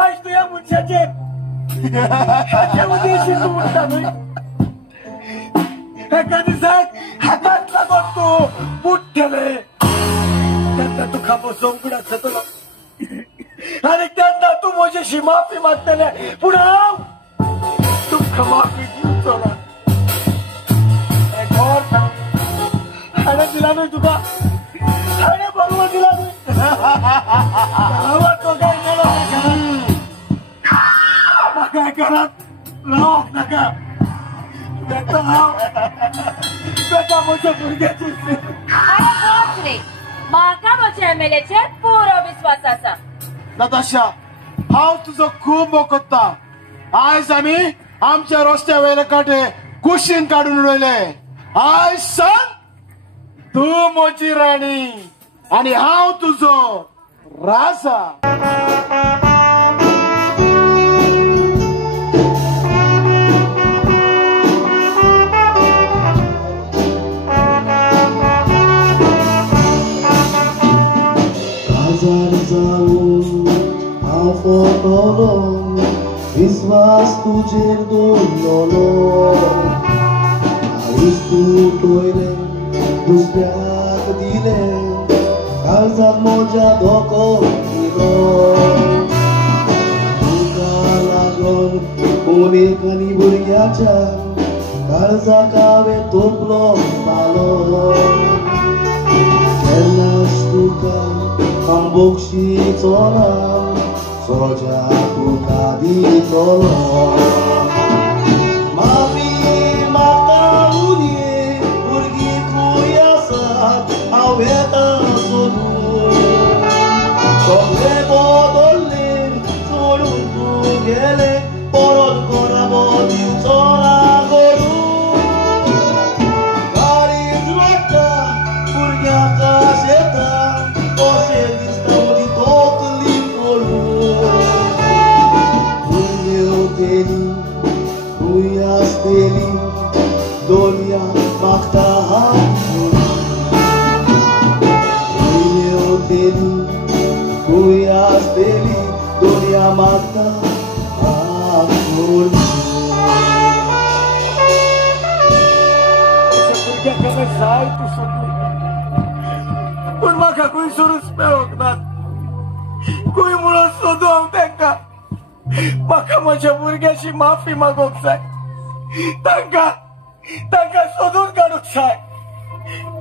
आयज तूं ह्या मनशाचेर हाचे उद्देशीर तूं म्हणटा न्हय एका दिसाक हाताक लागून तूं बुडटलें तेन्ना तुका म्हजो उगडास जातलो आणि तेन्ना तू म्हजेशी माफी मागतले पूण हांव तुका माफी दिवचो ना हे घर हाणें दिला न्हय तुका हाणें बरोबर दिला न्हय हांवां दोगांय मेलो म्हाका ह्या घरांत रावंक नाका बेटा हांव बेटा म्हज्या भुरग्याची अरे बोच रे म्हाका म्हज्या एमएलएचेर पुरो विश्वास आसा नताशा हांव तुजो खूब मोग करता आयज आमी आमच्या रस्त्या वयले काटे कुशीन काडून उडयले आयज सान तूं म्हजी राणी आणि हांव तुजो राजा विश्वास तुजेर दवरलोलो आयज तूं टोयलें दुसऱ्याक दिलें काळजाक म्हज्या धोको दिलो तुका लागून उमेक आनी भुरग्याच्या काळजाक हांवें तोपलो पालो केन्नाच तुका हांव बक्षिचो ना सोजा तुका दितलो माफी मागता उदये भुरगीं खूय आसात हांव येता सोडून सगळें बदल्लें सोडून तूं गेलें परत कोणाबो दिवचो ना घडून काळीज लागता भुरग्यांक आशेता अशें दिसता म्हजी तोकली पडून म्हाका आपुण जायती सोडली पूण म्हाका खंय सोडूच मेळोंक ना खंय म्हणून सोदू हांव तांकां म्हाका म्हज्या भुरग्याची माफी मागोवंक जाय तांकां सोदून काडूंक जाय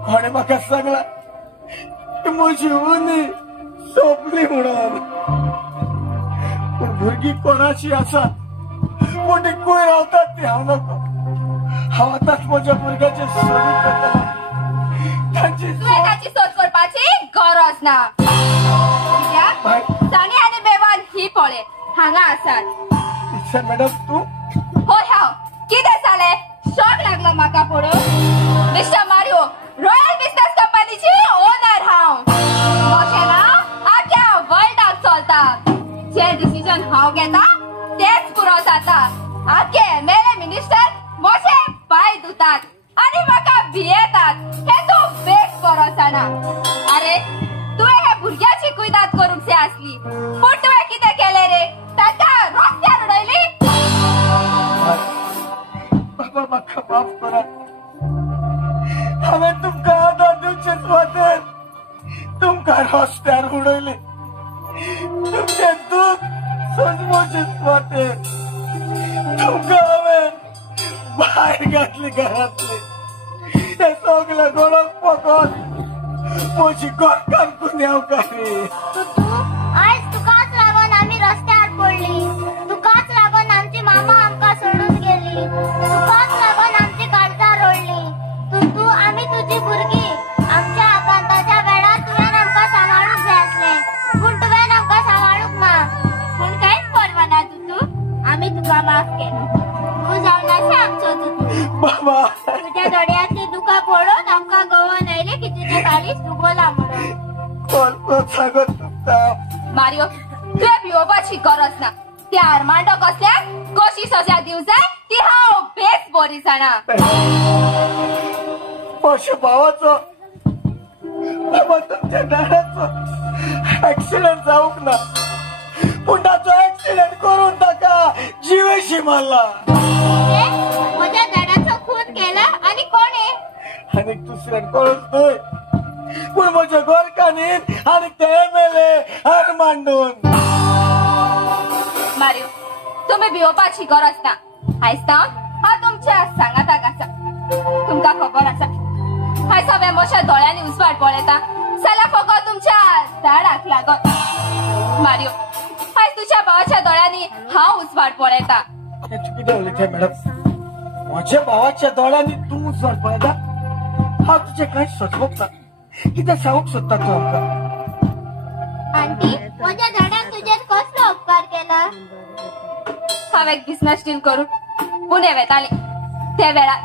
कोणें म्हाका सांगला म्हजी उनी सोंपली म्हणून पूण भुरगीं कोणाची आसात पूण ती खंय रावतात ती हांव नकळो हांव आतांच म्हज्या भुरग्याचे सोदून काडटलो तांची ताची सोद करपाची गरज ना ताणी आनी बेवान ही पळे हांगा आसात टिचर मॅडम तूं होय हांव कितें जालें शॉक लागलो म्हाका पळोवन मिस्टर मारियो रॉयल बिझनेस कंपनीची ओनर हांव म्हजें नांव आख्या वर्ल्डाक चलता जे डिसिजन हांव घेता तेच पुरो जाता आख्खे एमएलए मिनिस्टर म्हजे पांय धुतात आनी म्हाका भियेतात हे तूं बेस बरो जाणा अरे तुवें हे भुरग्याची कुयदाद करूंक जाय आसली पूण तुवें कितें केलें रे ताका रस्त्यार उडयली बाबा म्हाका माफ करात हांवें तुमकां आदार दिवचे सुवातेर तुमकां रस्त्यार उडयले तुमचें दूख सजमोचे सुवातेर तुमकां हांवें भायर घातली घरांतली हे सगळें गोळोक पकोन म्हजी गोरकार गुन्यांवकारी आयज तुकाच लागून आमी रस्त्यार पडली तुकाच लागून आमची मामा आमकां सोडून गेली तुकाच लागून आमची काळजां रोडली तू आमी तुजी भुरगीं आमच्या आकांताच्या वेळार तुवें आमकां सांबाळूंक जाय आसलें पूण तुवें आमकां सांबाळूंक ना पूण कांयच परवाना तू आमी तुका माफ केलें तूं जावन आसा आमचो तू बाबा तुज्या दोळ्यांतली दुकां पळोवन आमकां गवोन आयलें की तुजे काळीज डुबला म्हणून कोण सांगत तुमकां मारियो तुवें भिवपाची गरज ना त्या आर्मांडो कसल्याक कशी सजा दिवं जाय ती हांव बेस बरी जाणा म्हज्या भावाचो बाबा तुमच्या डाण्याचो एक्सिडेंट जावंक ना पूण ताचो एक्सिडेंट करून ताका जिवेशी मारला म्हज्या झाडाचो खून केला आणि कोणे आनीक दुसऱ्यान कळूच न्हय पूण म्हज्या गोरकांनीन आनी ते एमएलए हार मांडून मारियो तुम्ही भिवपाची गरज ना आयज हांव तुमच्या सांगाताक आसा तुमकां खबर आसा आयज हांवें म्हज्या दोळ्यांनी उजवाड पळयता जाल्यार फकत तुमच्या झाडाक लागून मारियो आयज तुज्या भावाच्या दोळ्यांनी हांव उजवाड पळयता कितें उलयता मॅडम म्हज्या भावाच्या दोळ्यांनी तूं उजवाड पळयता हांव तुजें कांयच सोचवंक ना कितें सांगूंक सोदता तूं आमकां आंटी म्हज्या झाडाक तुजेर कसलो उपकार केला हांव एक बिझनेस डील करून पुणे वेतालें त्या वेळार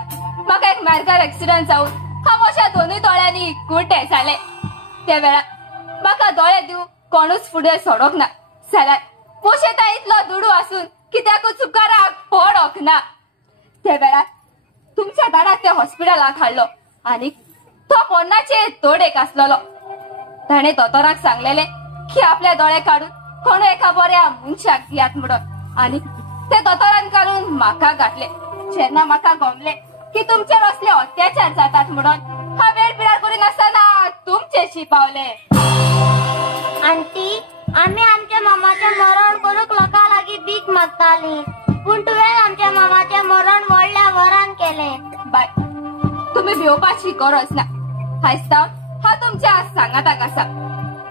म्हाका एक मार्गार एक्सिडेंट जावन हांव म्हज्या दोनूय दोळ्यांनी गुड्डे जालें त्या वेळार म्हाका दोळे दिवंक कोणूच फुडें सोडोंक ना जाल्यार पोशेता इतलो दुडू आसून कित्याकूच उपकाराक पडोंक ना त्या वेळार तुमच्या दाराक त्या हॉस्पिटलाक हाडलो आनी तो पोरणाचे तोडेक आसलेलो ताणें दोतोराक सांगलेलें की आपले दोळे काडून कोण एका बऱ्या मनशाक दियात म्हणून आनी ते दोतोरान काडून म्हाका घातले जेन्ना म्हाका गमले की तुमचेर असले अत्याचार जातात म्हणून हांव वेळ पिरार करिनासतना तुमचेशी पावले आंटी आमी आमच्या मामाचें मरण करूंक लोकां लागीं भीक मागतालीं पूण तुवें आमच्या मामाचें मरण व्हडल्या वरान केलें बाय तुम्ही भिवपाची गरज ना आयज हांव तुमच्या सांगाताक आसा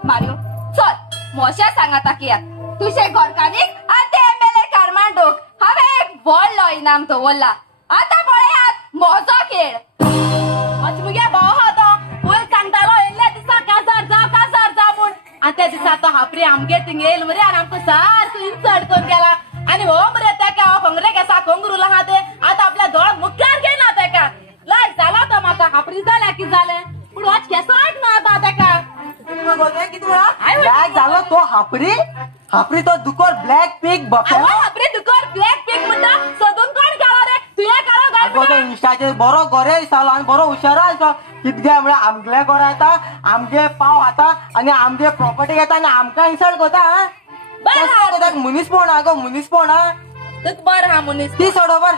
मारियो चल म्हज्या सांगाताक या तुजे गोरकांनीक आनी ते एमएलए कारमांडोक हांवें एक व्हडलो इनाम दवरला आतां पळयात म्हजो खेळ मुगे भाव हा तो पयर सांगतालो येयल्ल्या दिसा काजार जा म्हूण आनी त्या दिसा तो हापरी आमगे थिंग येयल मरे आनी आमकां सारको इन्सल्ट करून गेला आनी हो मरे तेका खोंगरे केसा खोंगरूल आहा ते आतां आपल्या दोळ मुख्यार घेयना तेका लायक जाला तो म्हाका हापरी जाल्या कितें जालें पूण वाच केसाक ना आतां तेका कितें ब्लॅक झालो तो हापरी तो दुकोर ब्लॅक पिग बफेलो हापरी दुकोर ब्लॅक पिग म्हणटा सोदून कोण गेलो रे तुवें काळो तो इन्स्टाचेर बरो गोरे दिसतालो आनी बरो हुशार आसलो कितके म्हळ्यार आमगेले गोरे येता आमगे पाव खाता आनी आमगे प्रॉपर्टी घेता आनी आमकां इन्सल्ट करता मुनीसपण हा गो मुनीसपण हा तूच बरं हा मनीस ती सोडोबर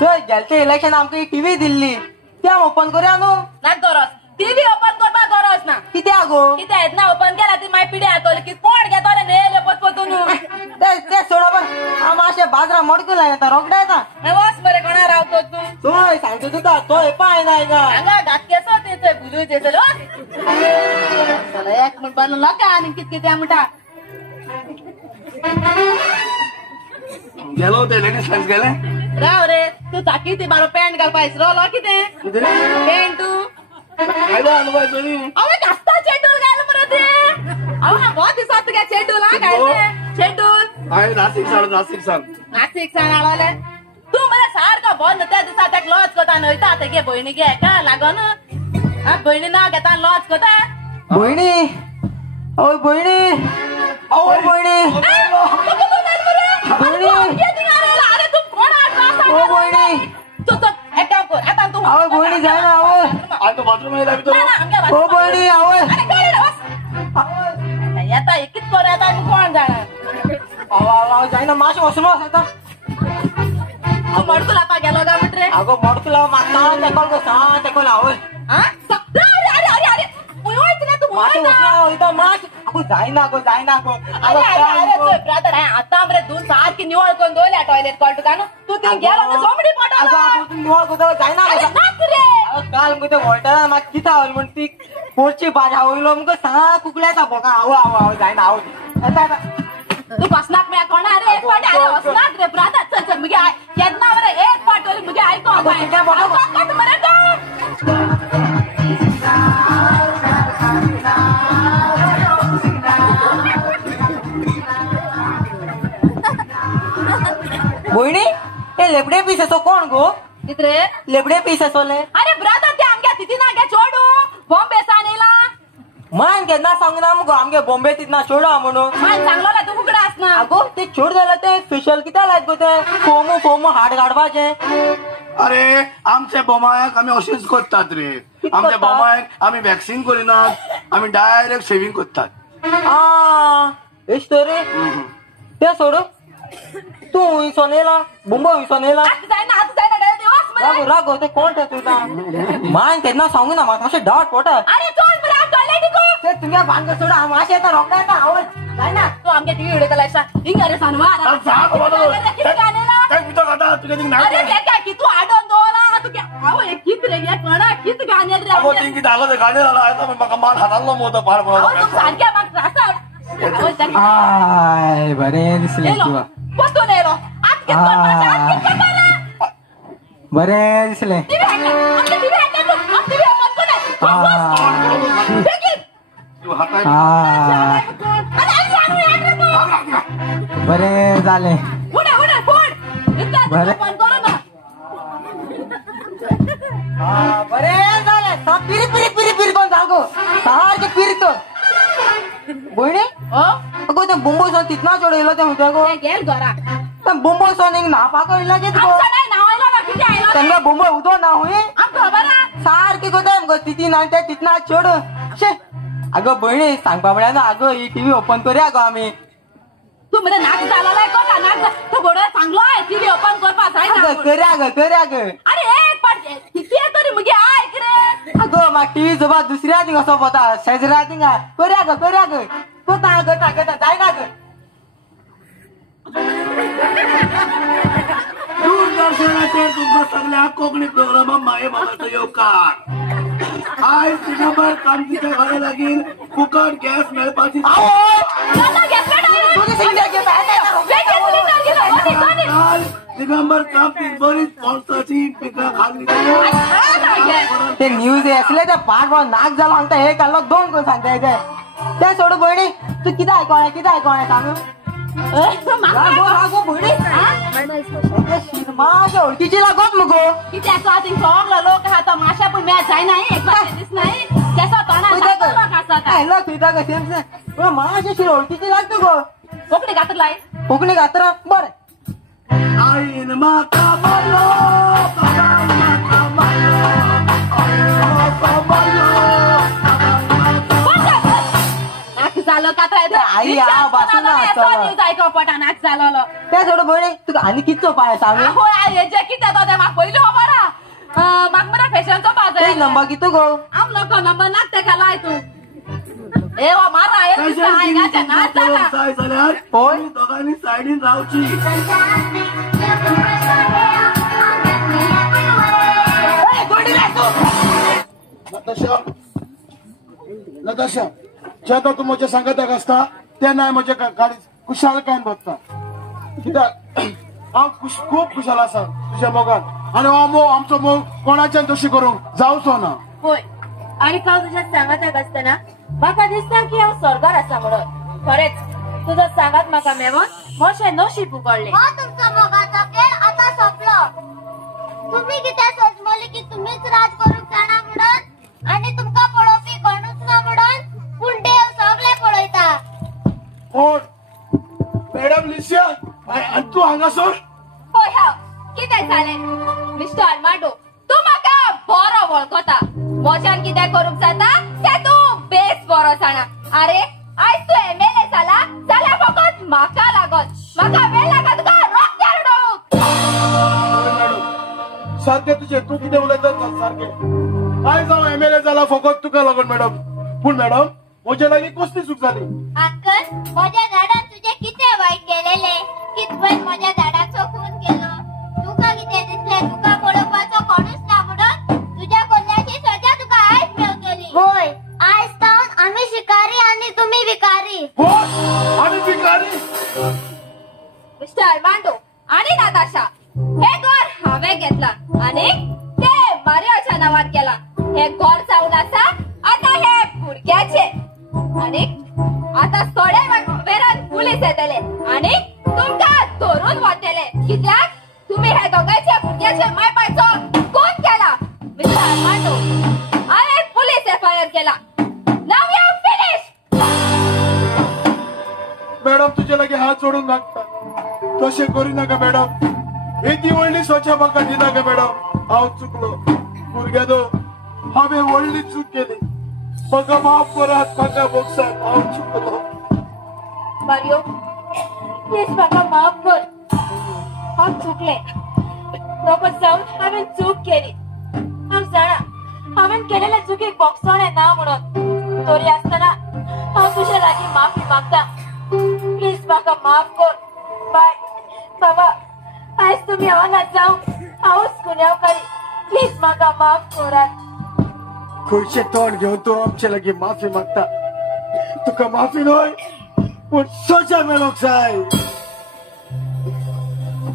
चल गेलते इलेक्शन आमकां एक टीव्ही दिल्ली त्या ओपन करूया न्हू ना गरज टीव्ही ओपन करपा गरज ना कित्याक गो कितें येत ना ओपन केला ती मागीर पिढी हातोली की कोण घेतो रे नेले पोतून ते सोडोबर हांव मातशें बाजरा मोडकू लाय येता रोखडा येता वस मरे कोणा रावतो तू चोय सांगता तुका तो पाय नाही का हांगा डाक्याचो तेचो भुलू तेचो एक म्हण बांदलो का आनी कित कितें म्हणटा गेलो ते लेडीज फ्रेंड्स गेले राव रे तू चाकी ती बारो पॅन्ट घालपा इसरोलो कितें पॅन्ट तू काय अनुभव तरी अवे घासता चेडूल घाल मरे ते अहो हा बहुत दिसत तुगे चेडूल हा घालते चेडूल हाय नाशिक सांग नाशिक सांग आळले तू मरे सारको बंद त्या दिसा ताका लॉज कोता नयता तेगे भयणी गे का लागोन हा भयणी ना घेता लॉज कोता भयणी ओय भयणी ओय भयणी अरे तू कोण ओ भयणी तू एक काम कर आता तू आवय भयणी जाय ना आवय आणि तो बाथरूम मध्ये लागतो ओ भयणी आवय येता कित कर येता कोण जाणार आव जाय ना माश वसून आता तू मडकू लापा गेलो का म्हटरे अगो मडकुला मागता तेकोल गो सा तेकोल आवय हा अरे अरे अरे उयोयच ना तू माश वसून होईता माश अगो जाय ना गो अरे ब्रदर आता मरे दोन सारखी निवळ कोण दोल्या टॉयलेट कॉल तुका तू ते गेलो ना सोमडी पडलो अगो निवळ को जाय ना रे काल मग ते वॉल्टरा माग किता आवल म्हण ती पोरची भाजी आवयलो मग सा कुकल्याचा बोका आव जाय ना आव तू बसनाक मी कोणा रे पण अरे बसनाक रे ब्रदर चल चल मुगे केदना मरे एक पाटोली मुगे ऐको काय कट मरे तो भयणी ते लेबडे पीस असो कोण गो कितरे लेबडे पीस असोले अरे ब्रदर ते आमगे तिथी ना गे छोडू बॉम्बे सानेला मान केन्ना सांगना मगो आमगे बॉम्बे तिथना छोडा म्हणून मान सांगलो तू फुकडा असना अगो ते छोड जाला ते स्पेशल कित्या लायत गो ते फोमो हाड काडपाचे अरे आमच्या बोमायक आम्ही अशीच करतात रे आमच्या बोमायक आम्ही वॅक्सिन करिनात आम्ही डायरेक्ट शेविंग करतात हे स्टोरी ते सोड तू सोनेला बुंबो सोनेला जाय ना दिवस मरे रागो ते कोण ते तुझा मान केन्ना सांगू ना म्हाका मातशें डावट पडटा अरे चल मरे टॉयलेट गो ते तुम्ही भांग सोडा माशे येता रोखडा येता आवय जाय ना तू आमगे टीव्ही व्हिडिओ कलायसा हिंग अरे सानवा अरे क्या की तू आडोन दोला तू क्या आओ एक कित रे ये कोणा कित गाणे रे अगो ती किती आलो ते गाणे आला आहे तर मग मान हाताला मोठं पार तू सारख्या मग त्रासा आय बरे दिसले तुवा कोतो नेलो आज कित बरे दिसले बरे झाले बरे झाले पिरी पिरी पिरी पिरी कोण सांगू सारखे पिरितो भयणी अगो ते बुंबो सोन तितना चोडयलो ते म्हणते गो गेल घरा ते बुंबो सोन हिंग नापाको इला कित गो तेंगा बुंबो उदो ना हुई सारखे गो ते गो तिती ना ते तितना चोड शे अगो भयणी सांगपा म्हळ्यार अगो ही टीव्ही ओपन करूया गो आमी तू मरे नाक झाला कोणा नाक तो बडो सांगलो आहे टीव्ही ओपन करपा जाय करूया ग अरे एक पाट किती तरी मुगे ऐक रे अगो म्हाका टीव्ही जोबा दुसऱ्या थिंग असो पोता शेजरा थिंगा करूया ग कोता जाय ना ग दूरदर्शनाचेर तुमकां सगळ्या कोंकणी प्रोग्रामां माये बाबाचो येवकार आयज दिसभर कामतीच्या घरा लागीं फुकट गॅस मेळपाची दिगंबर कामतीक बरीच पॉन्साची पिकां खाल्ली ते न्यूज असले ते पाठ नाक जालो सांगता हे काढलो दोन कोण सांगता ते सोड भयणी तू कितें आयकोणा सांग माझ्या ओळखीची लागत मगो कित्याचो थिंग सगळो लोक आहा तो माश्या पण मॅच जायना एक दीस नाही केसो तोंडा माझ्या ओळखीची लागतो गो कोंकणी घातलाय कोंकणी घातर बरें आईन म्हाका मारलो जालो आई, हांव बसून आसतलो. आयकोपटा नाच जालो ते सोड भयणी तुका आनी कितचो पाय सांग हेजे कितें तो ते म्हाका पयलीं खबर आहा म्हाका मरे फॅशनचो ते बाजार नंबर कितू गो आम लोक नंबर नाक तेका लाय तू ए वा मारा हांगाचे नाच जाता जाय जाल्यार होय. आमी दोगांनी सायडीन रावची. नताशा जेन्ना तूं म्हज्या सांगाताक आसता तेन्ना हांव म्हज्या गाडी कुशालकायेन बसता कित्याक हांव खूब खुशाल आसा तुज्या मोगान आनी हो मोग आमचो मोग कोणाच्यान तशी करूंक जावचो ना. होय आणि हांव तुज्या सांगाताक आसतना म्हाका दिसता की हांव स्वर्गार आसा म्हणून खरेंच तुजो सांगात म्हाका मेळोन मोशें नशीब उगडलें. हो तुमचा मोगाचो खेळ आता सोंपलो. तुम्ही कितें सोचमोली की तुम्हीच राज करूंक जाणा म्हणून आणि तुमका पळोवपी कोणूच ना म्हणून पूण देव सगळे पळयता. कोण मॅडम लिसिया आनी तूं हांगासर होय हांव कितें जालें मिस्टर आर्मांडो तूं म्हाका बरो वळखता मोज्यान कितें करूंक जाता तें तूं बेस बरो जाणा. अरे आयज तूं MLA जाला जाल्यार फकत म्हाका लागत म्हाका वेळ नाका तुका रोखड्यार उडोवंक. मॅडम सारकें तुजें तूं कितें उलयता सारकें आयज हांव MLA जाला फकत तुका लागून मॅडम पूण मॅडम म्हजे लागीं कसली चूक जाली. अंकल माझ्या झाडान तुझे किती वाईट केलेले की तुवें माझ्या झाडाचो खून केलो. तुका कितें दिसलें तुका पळोवपाचो कोणूच ना म्हणून तुझ्या कोल्ल्याची सजा तुका आयज मेळटली. होय आयज तावन आम्ही शिकारी आणि तुम्ही विकारी. आनी भिकारी मिस्टर आर्मांडो आणि नाताशा हे घर हांवें घेतला आणि ते मारियाच्या नांवार केला. हे घर जावन आसा आता हे भुरग्याचे आणि आता थोड्या वेळान पुलीस येतले आणि तुमकां धरून वतले कित्याक तुम्ही हे दोगांच्या भुरग्याचे मायपाचो खून केला. मिस्टर आर्मांडो हांवें पुलीस FIR केला. नाव यू फिनिश. मॅडम तुजे लागीं हात जोडून मागता तशें करिनाका मॅडम. ही व्हडली स्वच्छा म्हाका दिनाका मॅडम. हांव चुकलो भुरग्यानो हांवें व्हडली चूक केली म्हाका माफ करात म्हाका बक्षात हांव चुकलो. मारियो प्लीज म्हाका माफ कर हांव चुकलें नको जावन हांवें चूक केली. हांव जाणा हांवें केलेल्या चुकीक बोगसोणें ना म्हणून तरी आसतना हांव तुज्या लागीं माफी मागता. प्लीज म्हाका माफ कर. बाय बाबा आयज तुमी हांगा जावन हांवूच गुन्यांवकारी. प्लीज म्हाका माफ करात. खंयचें तोंड घेवन तूं आमचे लागीं माफी मागता. तुका माफी न्हय पूण सजा मेळोंक जाय.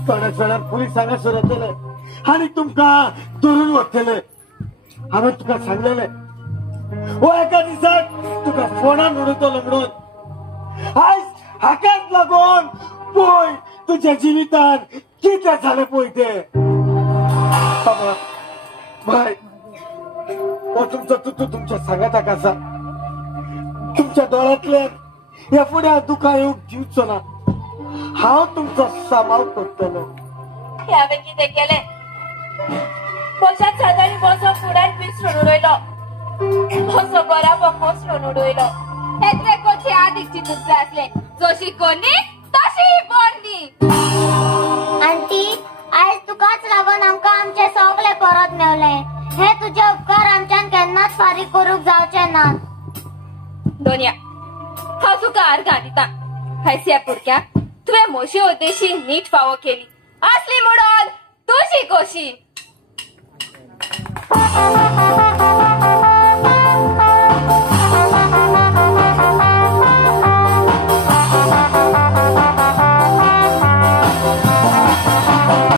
थोड्याच वेळार पुलीस हांगासर येतले आनी तुमकां धरून व्हरतले. हांवें तुका सांगलेलें हो एका दिसाक तुका फोनान उडयतलो म्हणून. आयज हाकाच लागून पळय तुज्या जिवितान कितें जालें पळय तें. बाबा बाय हो तुमचो तुतू तुमच्या सांगाताक आसा. तुमच्या दोळ्यांतल्यान ह्या फुड्या दुखां येवंक दिवचो ना. हांव तुमचो सांबाळ करतलो. हांवें कितें केलें पक्षात सगळ्यांनी बसो फुड्यान विसरून उडयलो. बसो बराबर मोसरून उडयलो. हेतले कोची आदीक चिंतून आसले जशी कोणी तशी बोरणी. आंटी आयज तुकाच लागून आमकां आमचे सगळे परत मेवले. हे तुझे उपकार आमच्यान केन्नाच फारीक करूंक जावचे ना. दोनिया हांव तुका आर्गां दिता. हायस्या पुरक्या तुवें मोशी उद्देशी नीट फावो केली असली म्हणून तुझी कोशी.